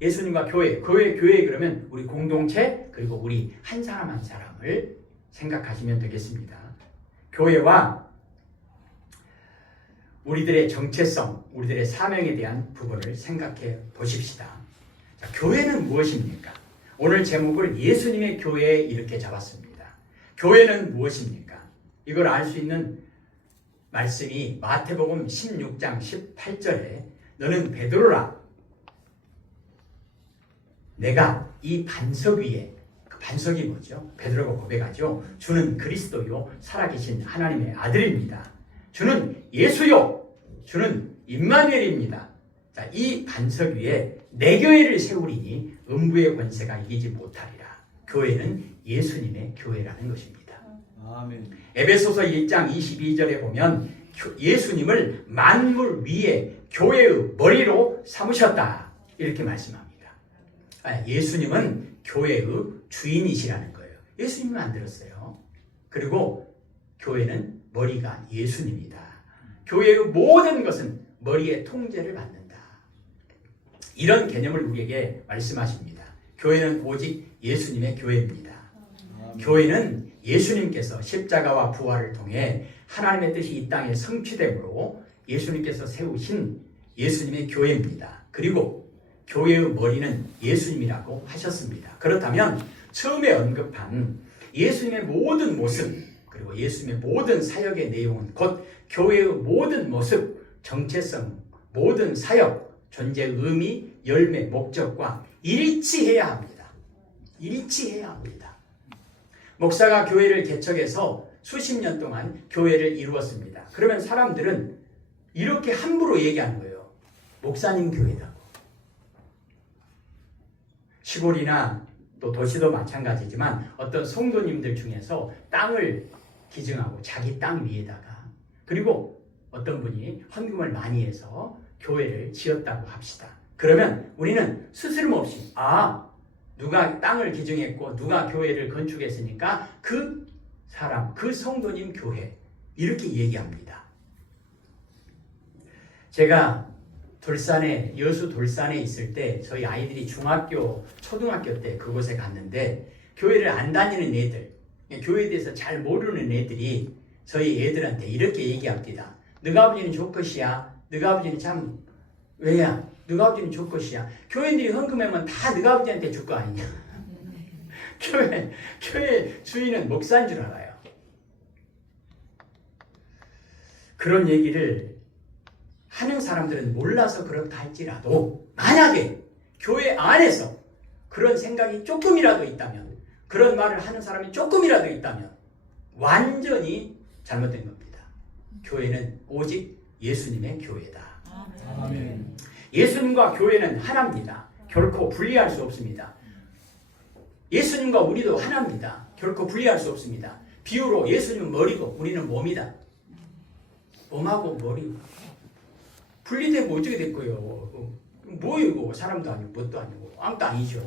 예수님과 교회 그러면 우리 공동체 그리고 우리 한 사람 한 사람을 생각하시면 되겠습니다. 교회와 우리들의 정체성, 우리들의 사명에 대한 부분을 생각해 보십시다. 자, 교회는 무엇입니까? 오늘 제목을 예수님의 교회에 이렇게 잡았습니다. 교회는 무엇입니까? 이걸 알 수 있는 말씀이 마태복음 16장 18절에 너는 베드로라 내가 이 반석 위에 그 반석이 뭐죠? 베드로가 고백하죠. 주는 그리스도요 살아계신 하나님의 아들입니다. 주는 예수요 주는 임마누엘입니다. 자, 이 반석 위에 내 교회를 세우리니 음부의 권세가 이기지 못하리라. 교회는 예수님의 교회라는 것입니다. 아멘. 에베소서 1장 22절에 보면 예수님을 만물 위에 교회의 머리로 삼으셨다 이렇게 말씀합니다. 예수님은 교회의 주인이시라는 거예요. 예수님이 만들었어요. 그리고 교회는 머리가 예수님이다. 교회의 모든 것은 머리의 통제를 받는다. 이런 개념을 우리에게 말씀하십니다. 교회는 오직 예수님의 교회입니다. 교회는 예수님께서 십자가와 부활을 통해 하나님의 뜻이 이 땅에 성취됨으로 예수님께서 세우신 예수님의 교회입니다. 그리고 교회의 머리는 예수님이라고 하셨습니다. 그렇다면 처음에 언급한 예수님의 모든 모습 그리고 예수님의 모든 사역의 내용은 곧 교회의 모든 모습, 정체성, 모든 사역, 존재의 의미, 열매, 목적과 일치해야 합니다. 일치해야 합니다. 목사가 교회를 개척해서 수십 년 동안 교회를 이루었습니다. 그러면 사람들은 이렇게 함부로 얘기하는 거예요. 목사님 교회다. 시골이나 또 도시도 마찬가지지만 어떤 성도님들 중에서 땅을 기증하고 자기 땅 위에다가 그리고 어떤 분이 헌금을 많이 해서 교회를 지었다고 합시다. 그러면 우리는 스스럼없이 누가 땅을 기증했고 누가 교회를 건축했으니까 그 사람, 그 성도님 교회 이렇게 얘기합니다. 제가 여수 돌산에 있을 때 저희 아이들이 중학교, 초등학교 때 그곳에 갔는데 교회를 안 다니는 애들, 교회에 대해서 잘 모르는 애들이 저희 애들한테 이렇게 얘기합니다. 너가 아버지는 좋것이야. 너가 아버지는 참 왜야? 너가 아버지는 좋것이야. 교회들이 헌금하면 다 너가 아버지한테 줄 거 아니냐. 교회 주인은 목사인 줄 알아요. 그런 얘기를 하는 사람들은 몰라서 그렇다 할지라도 만약에 교회 안에서 그런 생각이 조금이라도 있다면 그런 말을 하는 사람이 조금이라도 있다면 완전히 잘못된 겁니다. 교회는 오직 예수님의 교회다. 아멘. 예수님과 교회는 하나입니다. 결코 분리할 수 없습니다. 예수님과 우리도 하나입니다. 결코 분리할 수 없습니다. 비유로 예수님은 머리고 우리는 몸이다. 몸하고 머리 분리되면 어떻게 될 거예요? 뭐이고 사람도 아니고 뭣도 아니고 아무도 아니죠.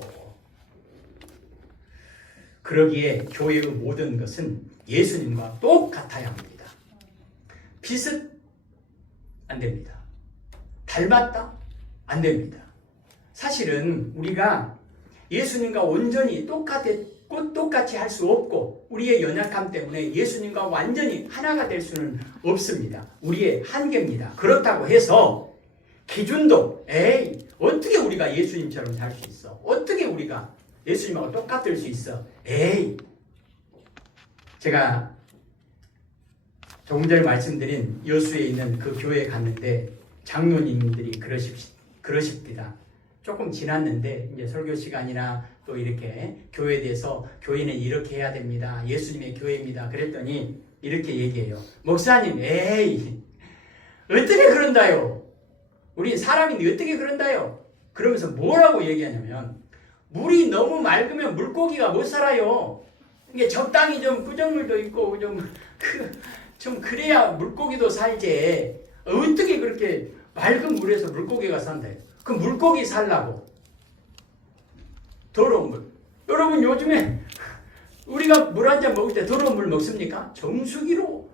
그러기에 교회의 모든 것은 예수님과 똑같아야 합니다. 비슷? 안 됩니다. 닮았다? 안 됩니다. 사실은 우리가 예수님과 온전히 똑같이 할 수 없고 우리의 연약함 때문에 예수님과 완전히 하나가 될 수는 없습니다. 우리의 한계입니다. 그렇다고 해서 기준도 어떻게 우리가 예수님처럼 살 수 있어? 어떻게 우리가 예수님하고 똑같을 수 있어? 제가 조금 전에 말씀드린 여수에 있는 그 교회에 갔는데 장로님들이 그러십니다. 조금 지났는데 이제 설교 시간이나 또 이렇게 교회에 대해서 교회는 이렇게 해야 됩니다. 예수님의 교회입니다. 그랬더니 이렇게 얘기해요. 목사님, 어떻게 그런다요? 우리 사람인데 어떻게 그런다요? 그러면서 뭐라고 얘기하냐면 물이 너무 맑으면 물고기가 못 살아요. 이게 적당히 좀 부정물도 있고 좀 그래야 물고기도 살지. 어떻게 그렇게 맑은 물에서 물고기가 산다요? 그 물고기 살라고 더러운 물. 여러분 요즘에 우리가 물 한 잔 먹을 때 더러운 물 먹습니까? 정수기로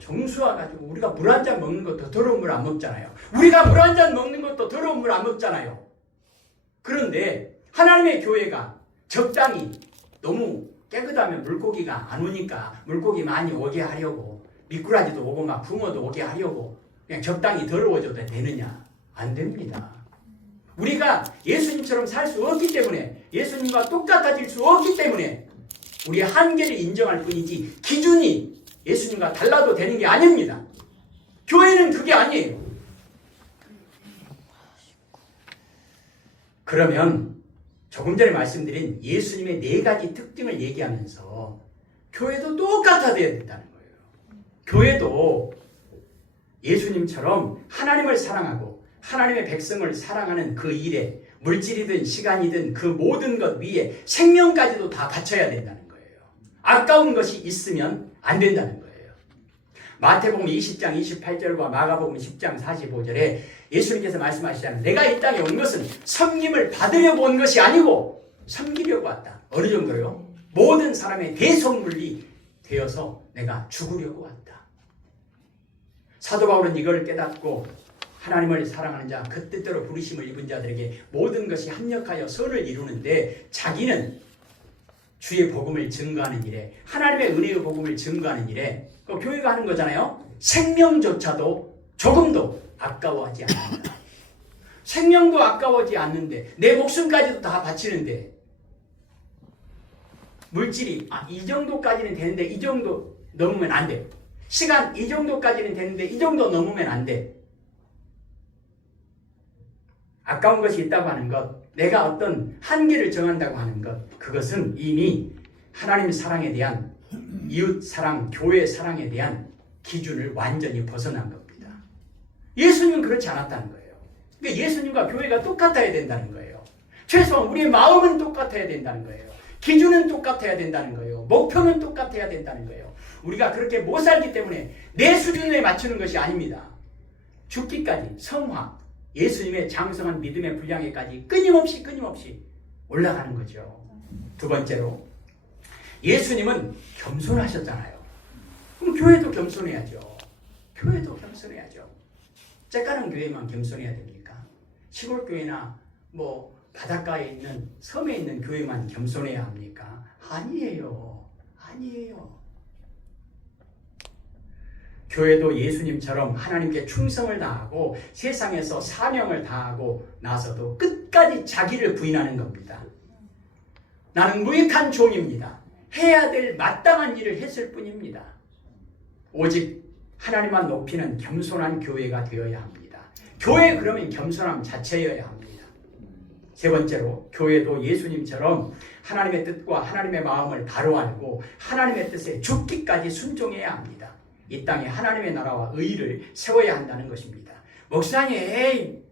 정수와가지고 우리가 물 한 잔 먹는 것도 더러운 물 안 먹잖아요. 우리가 물 한 잔 먹는 것도 더러운 물 안 먹잖아요. 그런데 하나님의 교회가 적당히 너무 깨끗하면 물고기가 안 오니까 물고기 많이 오게 하려고 미꾸라지도 오고 막 붕어도 오게 하려고 그냥 적당히 더러워져도 되느냐? 안 됩니다. 우리가 예수님처럼 살 수 없기 때문에 예수님과 똑같아질 수 없기 때문에 우리의 한계를 인정할 뿐이지 기준이 예수님과 달라도 되는 게 아닙니다. 교회는 그게 아니에요. 그러면 조금 전에 말씀드린 예수님의 4가지 특징을 얘기하면서 교회도 똑같아야 된다는 거예요. 교회도 예수님처럼 하나님을 사랑하고 하나님의 백성을 사랑하는 그 일에 물질이든 시간이든 그 모든 것 위에 생명까지도 다 바쳐야 된다는 거예요. 아까운 것이 있으면 안 된다는 거예요. 마태복음 20장 28절과 마가복음 10장 45절에 예수님께서 말씀하시잖아요. 내가 이 땅에 온 것은 섬김을 받으려고 온 것이 아니고 섬기려고 왔다. 어느 정도요? 모든 사람의 대속물이 되어서 내가 죽으려고 왔다. 사도 바울은 이걸 깨닫고 하나님을 사랑하는 자, 그 뜻대로 부르심을 입은 자들에게 모든 것이 합력하여 선을 이루는데 자기는 주의 복음을 증거하는 일에, 하나님의 은혜의 복음을 증거하는 일에, 그 교회가 하는 거잖아요. 생명조차도 조금도 아까워하지 않는다. 생명도 아까워하지 않는데 내 목숨까지도 다 바치는데 물질이 이 정도까지는 되는데 이 정도 넘으면 안 돼. 시간 이 정도까지는 되는데 이 정도 넘으면 안 돼. 아까운 것이 있다고 하는 것, 내가 어떤 한계를 정한다고 하는 것, 그것은 이미 하나님 사랑에 대한, 이웃 사랑, 교회 사랑에 대한 기준을 완전히 벗어난 겁니다. 예수님은 그렇지 않았다는 거예요. 그러니까 예수님과 교회가 똑같아야 된다는 거예요. 최소한 우리의 마음은 똑같아야 된다는 거예요. 기준은 똑같아야 된다는 거예요. 목표는 똑같아야 된다는 거예요. 우리가 그렇게 못 살기 때문에 내 수준에 맞추는 것이 아닙니다. 죽기까지 성화, 예수님의 장성한 믿음의 분량에까지 끊임없이 올라가는 거죠. 두 번째로, 예수님은 겸손하셨잖아요. 그럼 교회도 겸손해야죠. 교회도 겸손해야죠. 째까는 교회만 겸손해야 됩니까? 시골 교회나 뭐 바닷가에 있는 섬에 있는 교회만 겸손해야 합니까? 아니에요. 교회도 예수님처럼 하나님께 충성을 다하고 세상에서 사명을 다하고 나서도 끝까지 자기를 부인하는 겁니다. 나는 무익한 종입니다. 해야 될 마땅한 일을 했을 뿐입니다. 오직 하나님만 높이는 겸손한 교회가 되어야 합니다. 교회 그러면 겸손함 자체여야 합니다. 세 번째로, 교회도 예수님처럼 하나님의 뜻과 하나님의 마음을 바로 알고 하나님의 뜻에 죽기까지 순종해야 합니다. 이 땅에 하나님의 나라와 의를 세워야 한다는 것입니다. 목사님, 에이,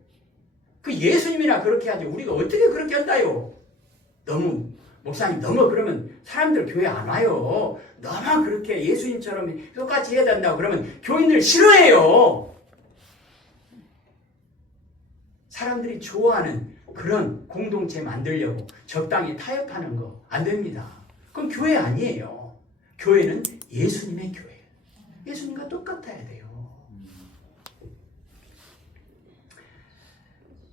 그 예수님이나 그렇게 하지 우리가 어떻게 그렇게 한다요? 목사님 너무 그러면 사람들 교회 안 와요. 너무 그렇게 예수님처럼 똑같이 해야 된다고 그러면 교인들 싫어해요. 사람들이 좋아하는 그런 공동체 만들려고 적당히 타협하는 거 안 됩니다. 그럼 교회 아니에요. 교회는 예수님의 교회. 예수님과 똑같아야 돼요.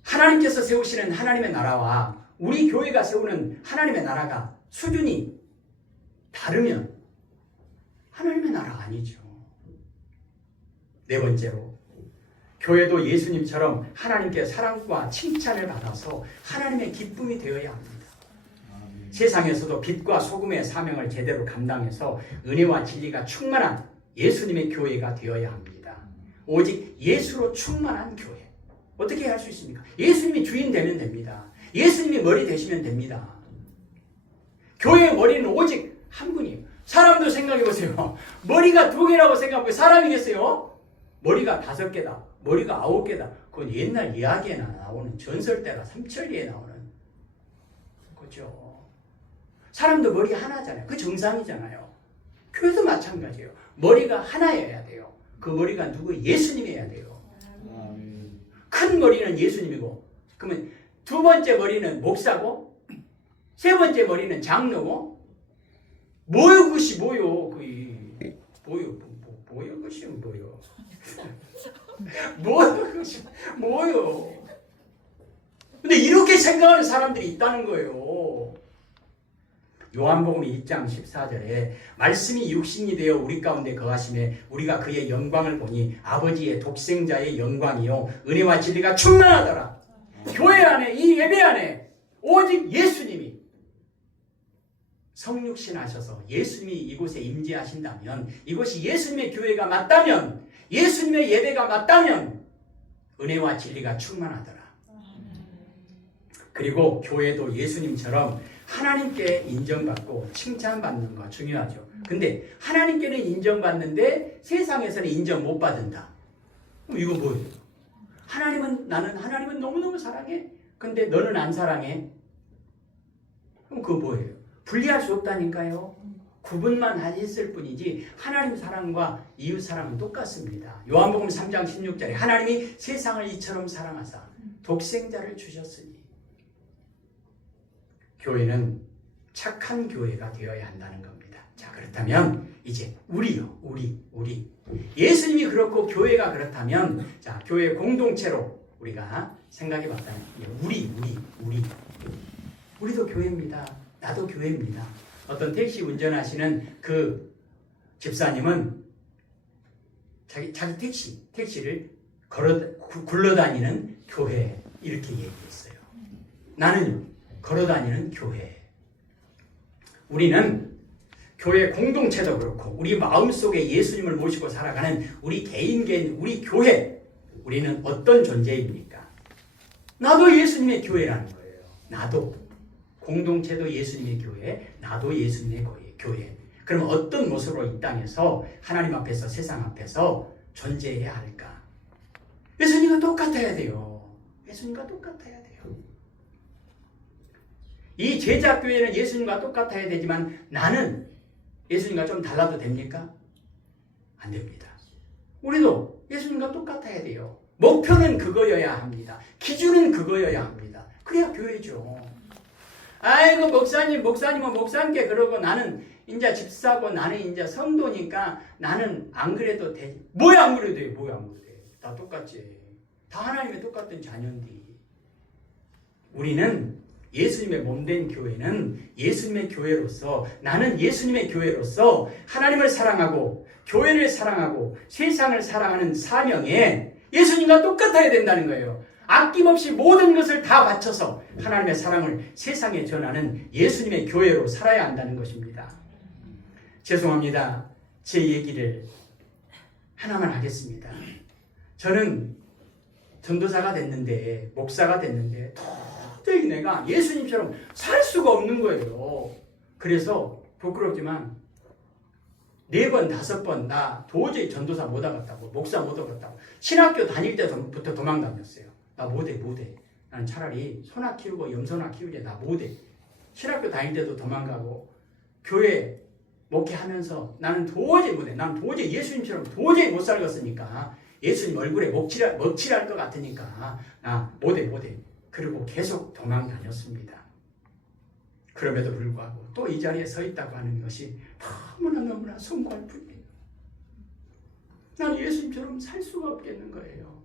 하나님께서 세우시는 하나님의 나라와 우리 교회가 세우는 하나님의 나라가 수준이 다르면 하나님의 나라가 아니죠. 네 번째로, 교회도 예수님처럼 하나님께 사랑과 칭찬을 받아서 하나님의 기쁨이 되어야 합니다. 세상에서도 빛과 소금의 사명을 제대로 감당해서 은혜와 진리가 충만한 예수님의 교회가 되어야 합니다. 오직 예수로 충만한 교회. 어떻게 할 수 있습니까? 예수님이 주인 되면 됩니다. 예수님이 머리 되시면 됩니다. 교회의 머리는 오직 한 분이에요. 사람도 생각해 보세요. 머리가 2개라고 생각하고 사람이겠어요? 머리가 5개다. 머리가 9개다. 그건 옛날 이야기에 나오는 전설대라 삼천리에 나오는 거죠. 사람도 머리 하나잖아요. 그 정상이잖아요. 교회도 마찬가지예요. 머리가 하나여야 돼요. 그 머리가 누구? 예수님이어야 돼요. 큰 머리는 예수님이고, 그러면 2번째 머리는 목사고, 3번째 머리는 장로고, 뭐요 그것이 뭐요? 뭐요 그것이 뭐요? 뭐요 그것이 뭐요? 근데 이렇게 생각하는 사람들이 있다는 거예요. 요한복음 1장 14절에 말씀이 육신이 되어 우리 가운데 거하심에 우리가 그의 영광을 보니 아버지의 독생자의 영광이요 은혜와 진리가 충만하더라. 교회 안에, 이 예배 안에 오직 예수님이 성육신 하셔서 예수님이 이곳에 임재하신다면, 이곳이 예수님의 교회가 맞다면, 예수님의 예배가 맞다면 은혜와 진리가 충만하더라. 그리고 교회도 예수님처럼 하나님께 인정받고 칭찬받는 거 중요하죠. 근데 하나님께는 인정받는데 세상에서는 인정 못 받는다. 그럼 이거 뭐예요? 나는 하나님은 너무너무 사랑해. 근데 너는 안 사랑해. 그럼 그거 뭐예요? 분리할 수 없다니까요. 구분만 했을 뿐이지 하나님 사랑과 이웃 사랑은 똑같습니다. 요한복음 3장 16절에 하나님이 세상을 이처럼 사랑하사 독생자를 주셨으니, 교회는 착한 교회가 되어야 한다는 겁니다. 자, 그렇다면 이제 우리요, 우리 예수님이 그렇고 교회가 그렇다면 자, 교회 공동체로 우리가 생각해 봤다면 우리도 교회입니다. 나도 교회입니다. 어떤 택시 운전하시는 그 집사님은 자기 택시를 굴러다니는 교회 이렇게 얘기했어요. 나는요, 걸어다니는 교회. 우리는 교회 공동체도 그렇고 우리 마음속에 예수님을 모시고 살아가는 우리 개인 우리 교회, 우리는 어떤 존재입니까? 나도 예수님의 교회라는 거예요. 나도. 공동체도 예수님의 교회, 나도 예수님의 교회. 그럼 어떤 모습으로 이 땅에서 하나님 앞에서 세상 앞에서 존재해야 할까? 예수님과 똑같아야 돼요. 예수님과 똑같아야 돼요. 이 제자교회는 예수님과 똑같아야 되지만 나는 예수님과 좀 달라도 됩니까? 안 됩니다. 우리도 예수님과 똑같아야 돼요. 목표는 그거여야 합니다. 기준은 그거여야 합니다. 그래야 교회죠. 아이고 목사님은 목사님께 그러고 나는 이제 집사고 나는 이제 성도니까 나는 안 그래도 되지. 뭐야 안 그래도 돼? 뭐야 안 그래도 돼? 다 똑같지. 다 하나님의 똑같은 자녀인데. 우리는 예수님의 몸된 교회는 예수님의 교회로서 나는 예수님의 교회로서 하나님을 사랑하고 교회를 사랑하고 세상을 사랑하는 사명에 예수님과 똑같아야 된다는 거예요. 아낌없이 모든 것을 다 바쳐서 하나님의 사랑을 세상에 전하는 예수님의 교회로 살아야 한다는 것입니다. 죄송합니다. 제 얘기를 하나만 하겠습니다. 저는 전도사가 됐는데 목사가 됐는데 도저히 내가 예수님처럼 살 수가 없는 거예요. 그래서 부끄럽지만 4번, 5번 나 도저히 전도사 못 하겠다고 목사 못 하겠다고 신학교 다닐 때부터 도망 다녔어요. 나 못해. 나는 차라리 소나 키우고 염소나 키우지 나 못해. 신학교 다닐 때도 도망가고 교회 목회하면서 나는 도저히 못해. 나는 도저히 예수님처럼 도저히 못 살겠으니까 예수님 얼굴에 먹칠할 것 같으니까 나 못해. 그리고 계속 도망 다녔습니다. 그럼에도 불구하고 또 이 자리에 서 있다고 하는 것이 너무나 송구할 뿐이에요. 나는 예수님처럼 살 수가 없겠는 거예요.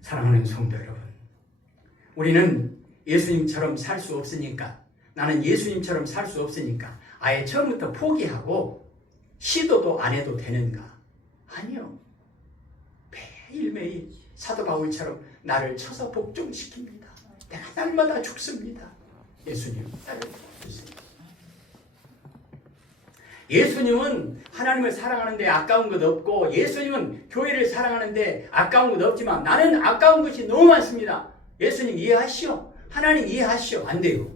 사랑하는 성도 여러분, 우리는 예수님처럼 살 수 없으니까 나는 예수님처럼 살 수 없으니까 아예 처음부터 포기하고 시도도 안 해도 되는가? 아니요. 매일매일 사도 바울처럼 나를 쳐서 복종시킵니다. 내가 날마다 죽습니다. 예수님 나를 죽습니다. 예수님은 하나님을 사랑하는데 아까운 것 없고 예수님은 교회를 사랑하는데 아까운 것 없지만 나는 아까운 것이 너무 많습니다. 예수님 이해하시오. 하나님 이해하시오. 안 돼요.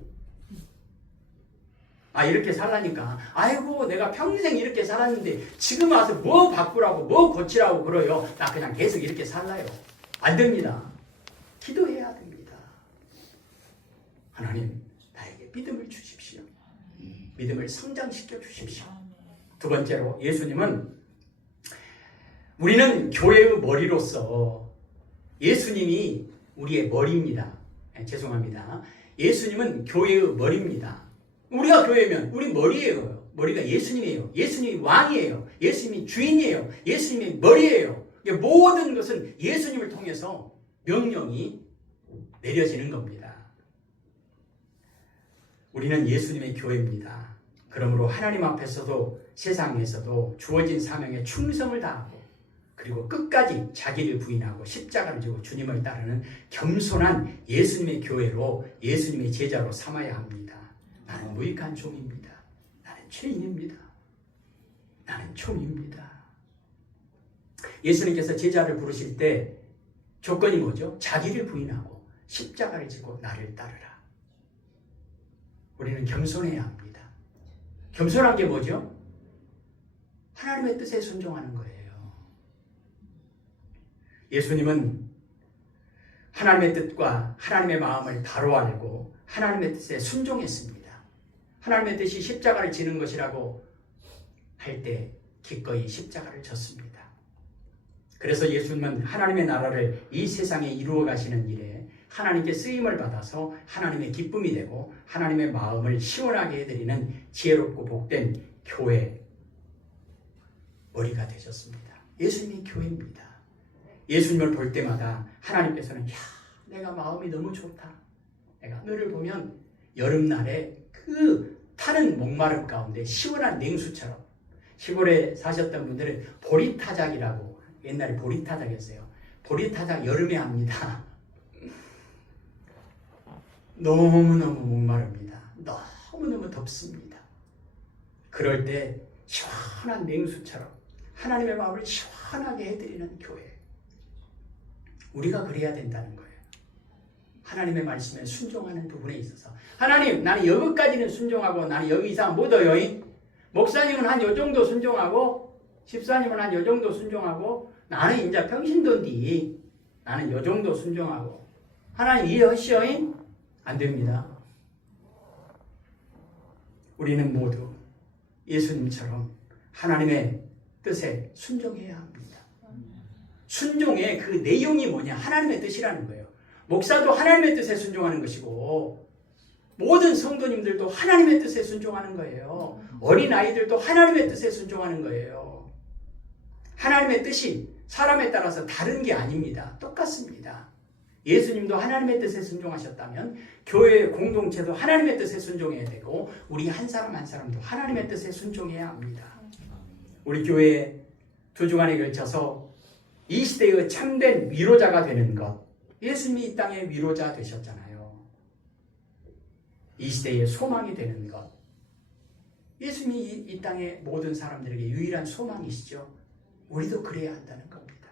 이렇게 살라니까 아이고 내가 평생 이렇게 살았는데 지금 와서 뭐 바꾸라고 뭐 고치라고 그래요. 나 그냥 계속 이렇게 살라요. 안 됩니다. 기도해야 됩니다. 하나님 나에게 믿음을 주십시오. 믿음을 성장시켜 주십시오. 두 번째로 예수님은 우리는 교회의 머리로서 예수님이 우리의 머리입니다. 죄송합니다. 예수님은 교회의 머리입니다. 우리가 교회면 우리 머리예요. 머리가 예수님이에요. 예수님이 왕이에요. 예수님이 주인이에요. 예수님이 머리예요. 모든 것은 예수님을 통해서 명령이 내려지는 겁니다. 우리는 예수님의 교회입니다. 그러므로 하나님 앞에서도 세상에서도 주어진 사명에 충성을 다하고 그리고 끝까지 자기를 부인하고 십자가를 지고 주님을 따르는 겸손한 예수님의 교회로 예수님의 제자로 삼아야 합니다. 나는 무익한 종입니다. 나는 죄인입니다. 나는 종입니다. 예수님께서 제자를 부르실 때 조건이 뭐죠? 자기를 부인하고 십자가를 지고 나를 따르라. 우리는 겸손해야 합니다. 겸손한 게 뭐죠? 하나님의 뜻에 순종하는 거예요. 예수님은 하나님의 뜻과 하나님의 마음을 바로 알고 하나님의 뜻에 순종했습니다. 하나님의 뜻이 십자가를 지는 것이라고 할 때 기꺼이 십자가를 졌습니다. 그래서 예수님은 하나님의 나라를 이 세상에 이루어 가시는 일에 하나님께 쓰임을 받아서 하나님의 기쁨이 되고 하나님의 마음을 시원하게 해드리는 지혜롭고 복된 교회 머리가 되셨습니다. 예수님이 교회입니다. 예수님을 볼 때마다 하나님께서는 야, 내가 마음이 너무 좋다. 내가 너를 보면 여름날에 그 타는 목마름 가운데 시원한 냉수처럼, 시골에 사셨던 분들은 보리타작이라고, 옛날에 보리타작이었어요. 보리타작 여름에 합니다. 너무너무 목마릅니다. 너무너무 덥습니다. 그럴 때 시원한 냉수처럼 하나님의 마음을 시원하게 해드리는 교회. 우리가 그래야 된다는 거예요. 하나님의 말씀에 순종하는 부분에 있어서 하나님, 나는 여기까지는 순종하고 나는 여기 이상 못해요. 목사님은 한 요 정도 순종하고 집사님은 한 요 정도 순종하고 나는 이제 평신도인데 나는 요 정도 순종하고 하나님 이해하시오? 안 됩니다. 우리는 모두 예수님처럼 하나님의 뜻에 순종해야 합니다. 순종의 그 내용이 뭐냐? 하나님의 뜻이라는 거예요. 목사도 하나님의 뜻에 순종하는 것이고 모든 성도님들도 하나님의 뜻에 순종하는 거예요. 어린아이들도 하나님의 뜻에 순종하는 거예요. 하나님의 뜻이 사람에 따라서 다른 게 아닙니다. 똑같습니다. 예수님도 하나님의 뜻에 순종하셨다면 교회의 공동체도 하나님의 뜻에 순종해야 되고 우리 한 사람 한 사람도 하나님의 뜻에 순종해야 합니다. 우리 교회 두 주간에 걸쳐서 이 시대의 참된 위로자가 되는 것, 예수님이 이 땅의 위로자 되셨잖아요. 이 시대의 소망이 되는 것, 예수님이 이 땅의 모든 사람들에게 유일한 소망이시죠. 우리도 그래야 한다는 겁니다.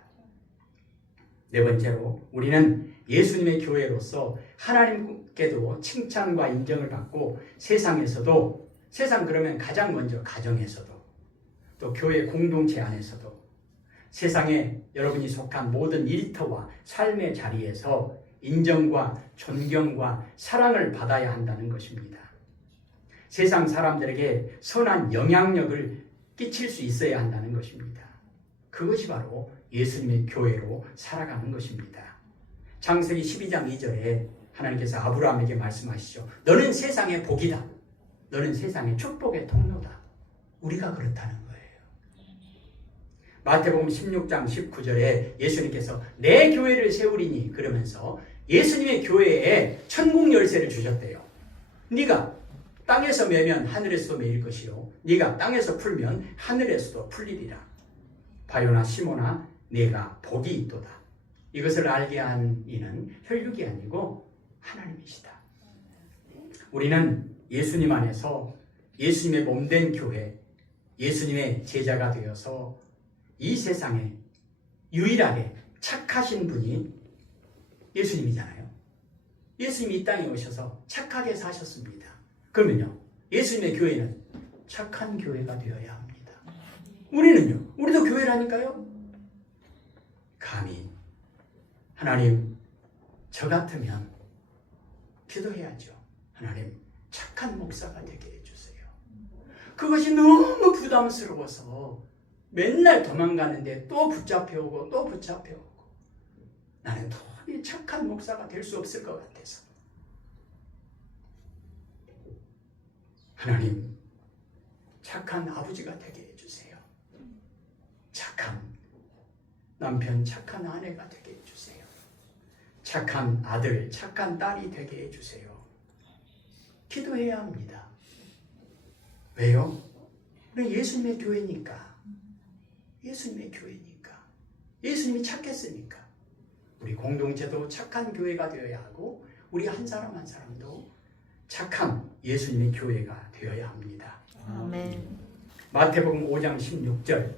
네 번째로 우리는 예수님의 교회로서 하나님께도 칭찬과 인정을 받고 세상에서도, 세상 그러면 가장 먼저 가정에서도 또 교회 공동체 안에서도 세상에 여러분이 속한 모든 일터와 삶의 자리에서 인정과 존경과 사랑을 받아야 한다는 것입니다. 세상 사람들에게 선한 영향력을 끼칠 수 있어야 한다는 것입니다. 그것이 바로 예수님의 교회로 살아가는 것입니다. 창세기 12장 2절에 하나님께서 아브라함에게 말씀하시죠. 너는 세상의 복이다. 너는 세상의 축복의 통로다. 우리가 그렇다는 거예요. 마태복음 16장 19절에 예수님께서 내 교회를 세우리니 그러면서 예수님의 교회에 천국 열쇠를 주셨대요. 네가 땅에서 매면 하늘에서도 매일 것이요 네가 땅에서 풀면 하늘에서도 풀리리라. 바요나 시모나 네가 복이 있도다. 이것을 알게 한 이는 혈육이 아니고 하나님이시다. 우리는 예수님 안에서 예수님의 몸된 교회, 예수님의 제자가 되어서 이 세상에 유일하게 착하신 분이 예수님이잖아요. 예수님이 이 땅에 오셔서 착하게 사셨습니다. 그러면요, 예수님의 교회는 착한 교회가 되어야 합니다. 우리는요, 우리도 교회라니까요. 감히 하나님, 저 같으면 기도해야죠. 하나님, 착한 목사가 되게 해주세요. 그것이 너무 부담스러워서 맨날 도망가는데 또 붙잡혀오고 또 붙잡혀오고 나는 도저히 착한 목사가 될 수 없을 것 같아서 하나님, 착한 아버지가 되게 해주세요. 착한 남편, 착한 아내가 되게 해주세요. 착한 아들, 착한 딸이 되게 해주세요. 기도해야 합니다. 왜요? 우리 예수님의 교회니까. 예수님의 교회니까. 예수님이 착했으니까. 우리 공동체도 착한 교회가 되어야 하고 우리 한 사람 한 사람도 착한 예수님의 교회가 되어야 합니다. 아멘. 마태복음 5장 16절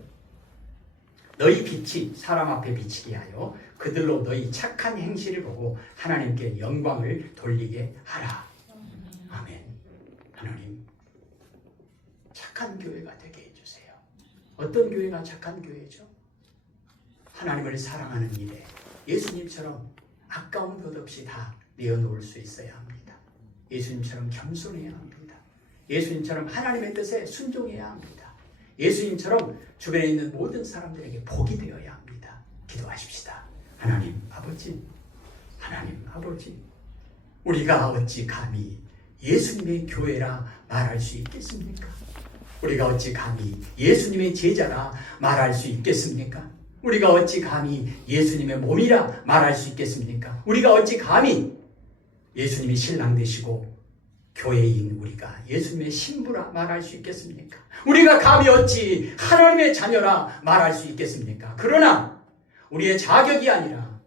너희 빛이 사람 앞에 비치게 하여 그들로 너희 착한 행실을 보고 하나님께 영광을 돌리게 하라. 아멘. 하나님, 착한 교회가 되게 해주세요. 어떤 교회가 착한 교회죠? 하나님을 사랑하는 일에 예수님처럼 아까운 것 없이 다 내어놓을 수 있어야 합니다. 예수님처럼 겸손해야 합니다. 예수님처럼 하나님의 뜻에 순종해야 합니다. 예수님처럼 주변에 있는 모든 사람들에게 복이 되어야 합니다. 기도하십시다. 하나님 아버지, 하나님 아버지, 우리가 어찌 감히 예수님의 교회라 말할 수 있겠습니까? 우리가 어찌 감히 예수님의 제자라 말할 수 있겠습니까? 우리가 어찌 감히 예수님의 몸이라 말할 수 있겠습니까? 우리가 어찌 감히 예수님이 신랑 되시고 교회인 우리가 예수님의 신부라 말할 수 있겠습니까? 우리가 감히 어찌 하나님의 자녀라 말할 수 있겠습니까? 그러나 우리의 자격이 아니라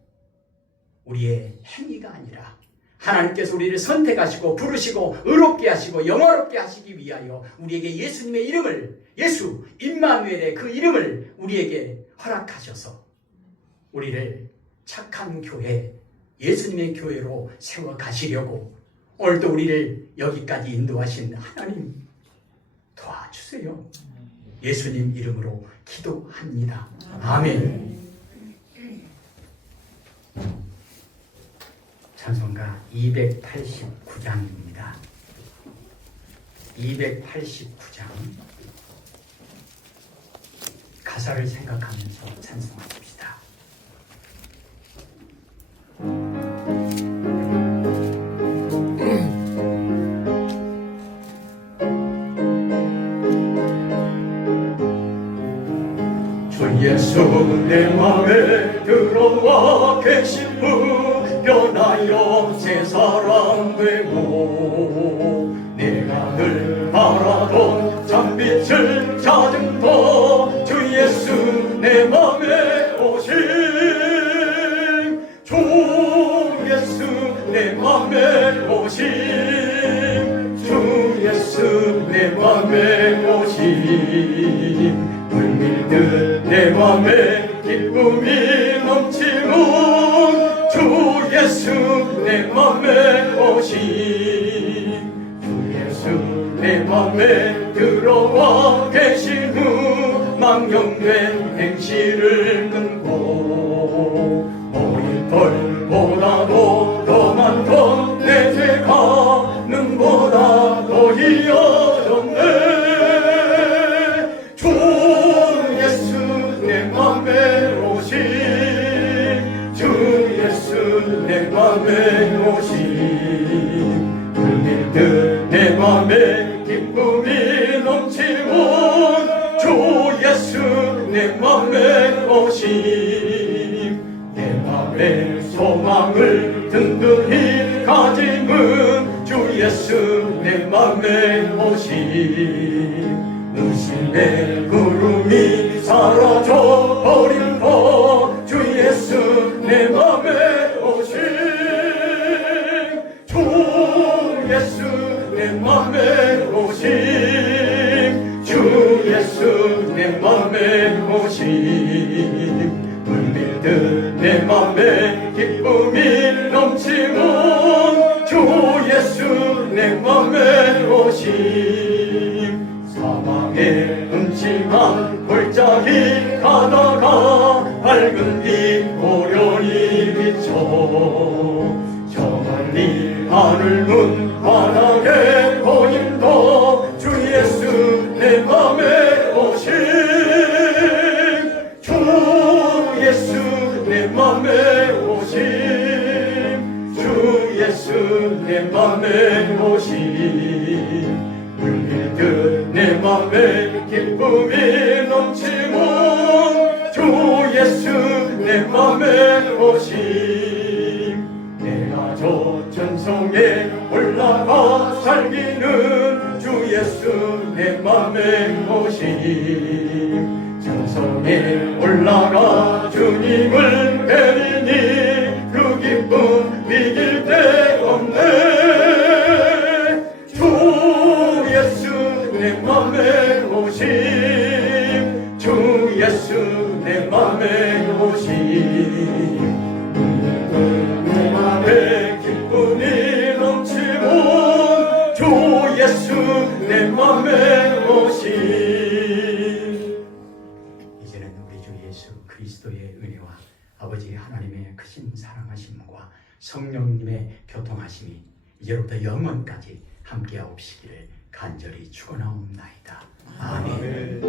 우리의 행위가 아니라 하나님께서 우리를 선택하시고 부르시고 의롭게 하시고 영화롭게 하시기 위하여 우리에게 예수님의 이름을, 예수 임마누엘의 그 이름을 우리에게 허락하셔서 우리를 착한 교회, 예수님의 교회로 세워 가시려고 오늘도 우리를 여기까지 인도하신 하나님 도와주세요. 예수님 이름으로 기도합니다. 아멘. 찬송가 289장입니다. 289장 가사를 생각하면서 찬송합시다. 주 예수 내 맘에 들어와 계신 분 변하여 새 사람 되고 내가 늘 바라던 참빛을 찾은 더 주 예수 내 맘에 오신 주 예수 내 맘에 오신 주 예수 내 맘에 오신 물밀듯 내 맘에 기쁨이 넘치는 주 예수 내 맘에 오신 주 예수 내 맘에 들어와 계신 후 망령된 행실을 끊고 머리털보다도 더 많던 내 죄가 눈보다 더 희어졌네 주 예수 내 맘에 오신 주 예수 내 맘에 오신 물밀듯 내 맘에 기쁨이 넘치고 주 예수 내 맘에 오신 내 맘에 소망을 든든히 가짐은 주 예수 내 맘에 오신 의심의 구름이 사라져 버린 주 예수 내 맘에 오신 주 예수 내 맘에 오신 주 예수 내 맘에 오신 물밀듯 내 맘에 기쁨이 넘치고 주 예수 내 맘에 오신 사망의 음침한 골짜기 가다가 밝은 빛 오련히 비쳐 저 멀리 하늘 눈 바닥에 보인다 주 예수 내 맘에 오신 주 예수 내 맘에 오신 주 예수 내 맘에 오신 물밀듯 내 맘에 기쁨이 넘치고 주 예수 내 맘에 오신 내가 저 전성에 올라가 살기는 주 예수 내 맘에 오신 전성에 올라가 주님을 뵈리니 그 기쁨 비길 데 없네 주 예수 내 맘에 오신 주 예수 내 맘에 오신 내 맘에 기쁨이 넘치고 주 예수 내 맘에 오신 이제는 우리 주 예수 그리스도의 은혜와 아버지 하나님의 크신 사랑하심과 성령님의 교통하심이 이제로부터 영원까지 함께하옵시기를 간절히 축원하옵나이다. 아멘.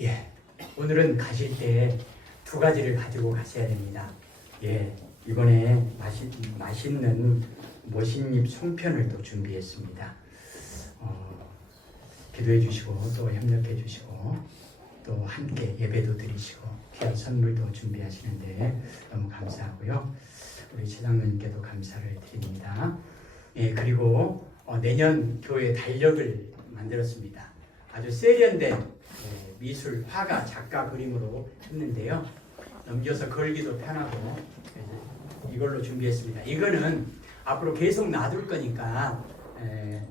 예, 오늘은 가실 때 두 가지를 가지고 가셔야 됩니다. 예, 이번에 맛있는 모신잎 송편을 또 준비했습니다. 기도해 주시고 또 협력해 주시고 또 함께 예배도 드리시고 귀한 선물도 준비하시는데 너무 감사하고요. 우리 최장로님께도 감사를 드립니다. 예, 그리고 내년 교회 달력을 만들었습니다. 아주 세련된 미술, 화가, 작가 그림으로 했는데요. 넘겨서 걸기도 편하고 이걸로 준비했습니다. 이거는 앞으로 계속 놔둘 거니까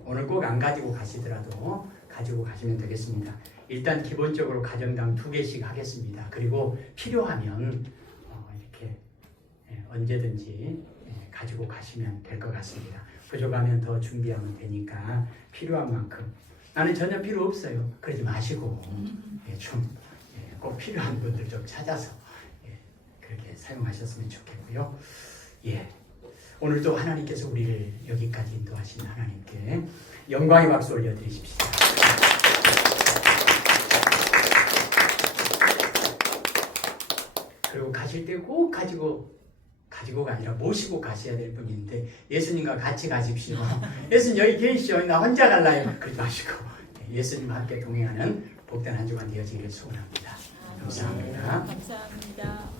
오늘 꼭 안 가지고 가시더라도 가지고 가시면 되겠습니다. 일단 기본적으로 가정당 2개씩 하겠습니다. 그리고 필요하면 이렇게 언제든지 가지고 가시면 될 것 같습니다. 부족하면 더 준비하면 되니까 필요한 만큼. 나는 전혀 필요 없어요. 그러지 마시고 좀 꼭 필요한 분들 좀 찾아서 그렇게 사용하셨으면 좋겠고요. 예, 오늘도 하나님께서 우리를 여기까지 인도하신 하나님께 영광의 박수 올려드리십시오. 그리고 가실 때 꼭 가지고가 아니라 모시고 가셔야 될 분인데 예수님과 같이 가십시오. 예수님 여기 계시오. 나 혼자 갈라요. 그러지 마시고 예수님과 함께 동행하는 복된 한 주간 되어지기를 소원합니다. 감사합니다. 감사합니다.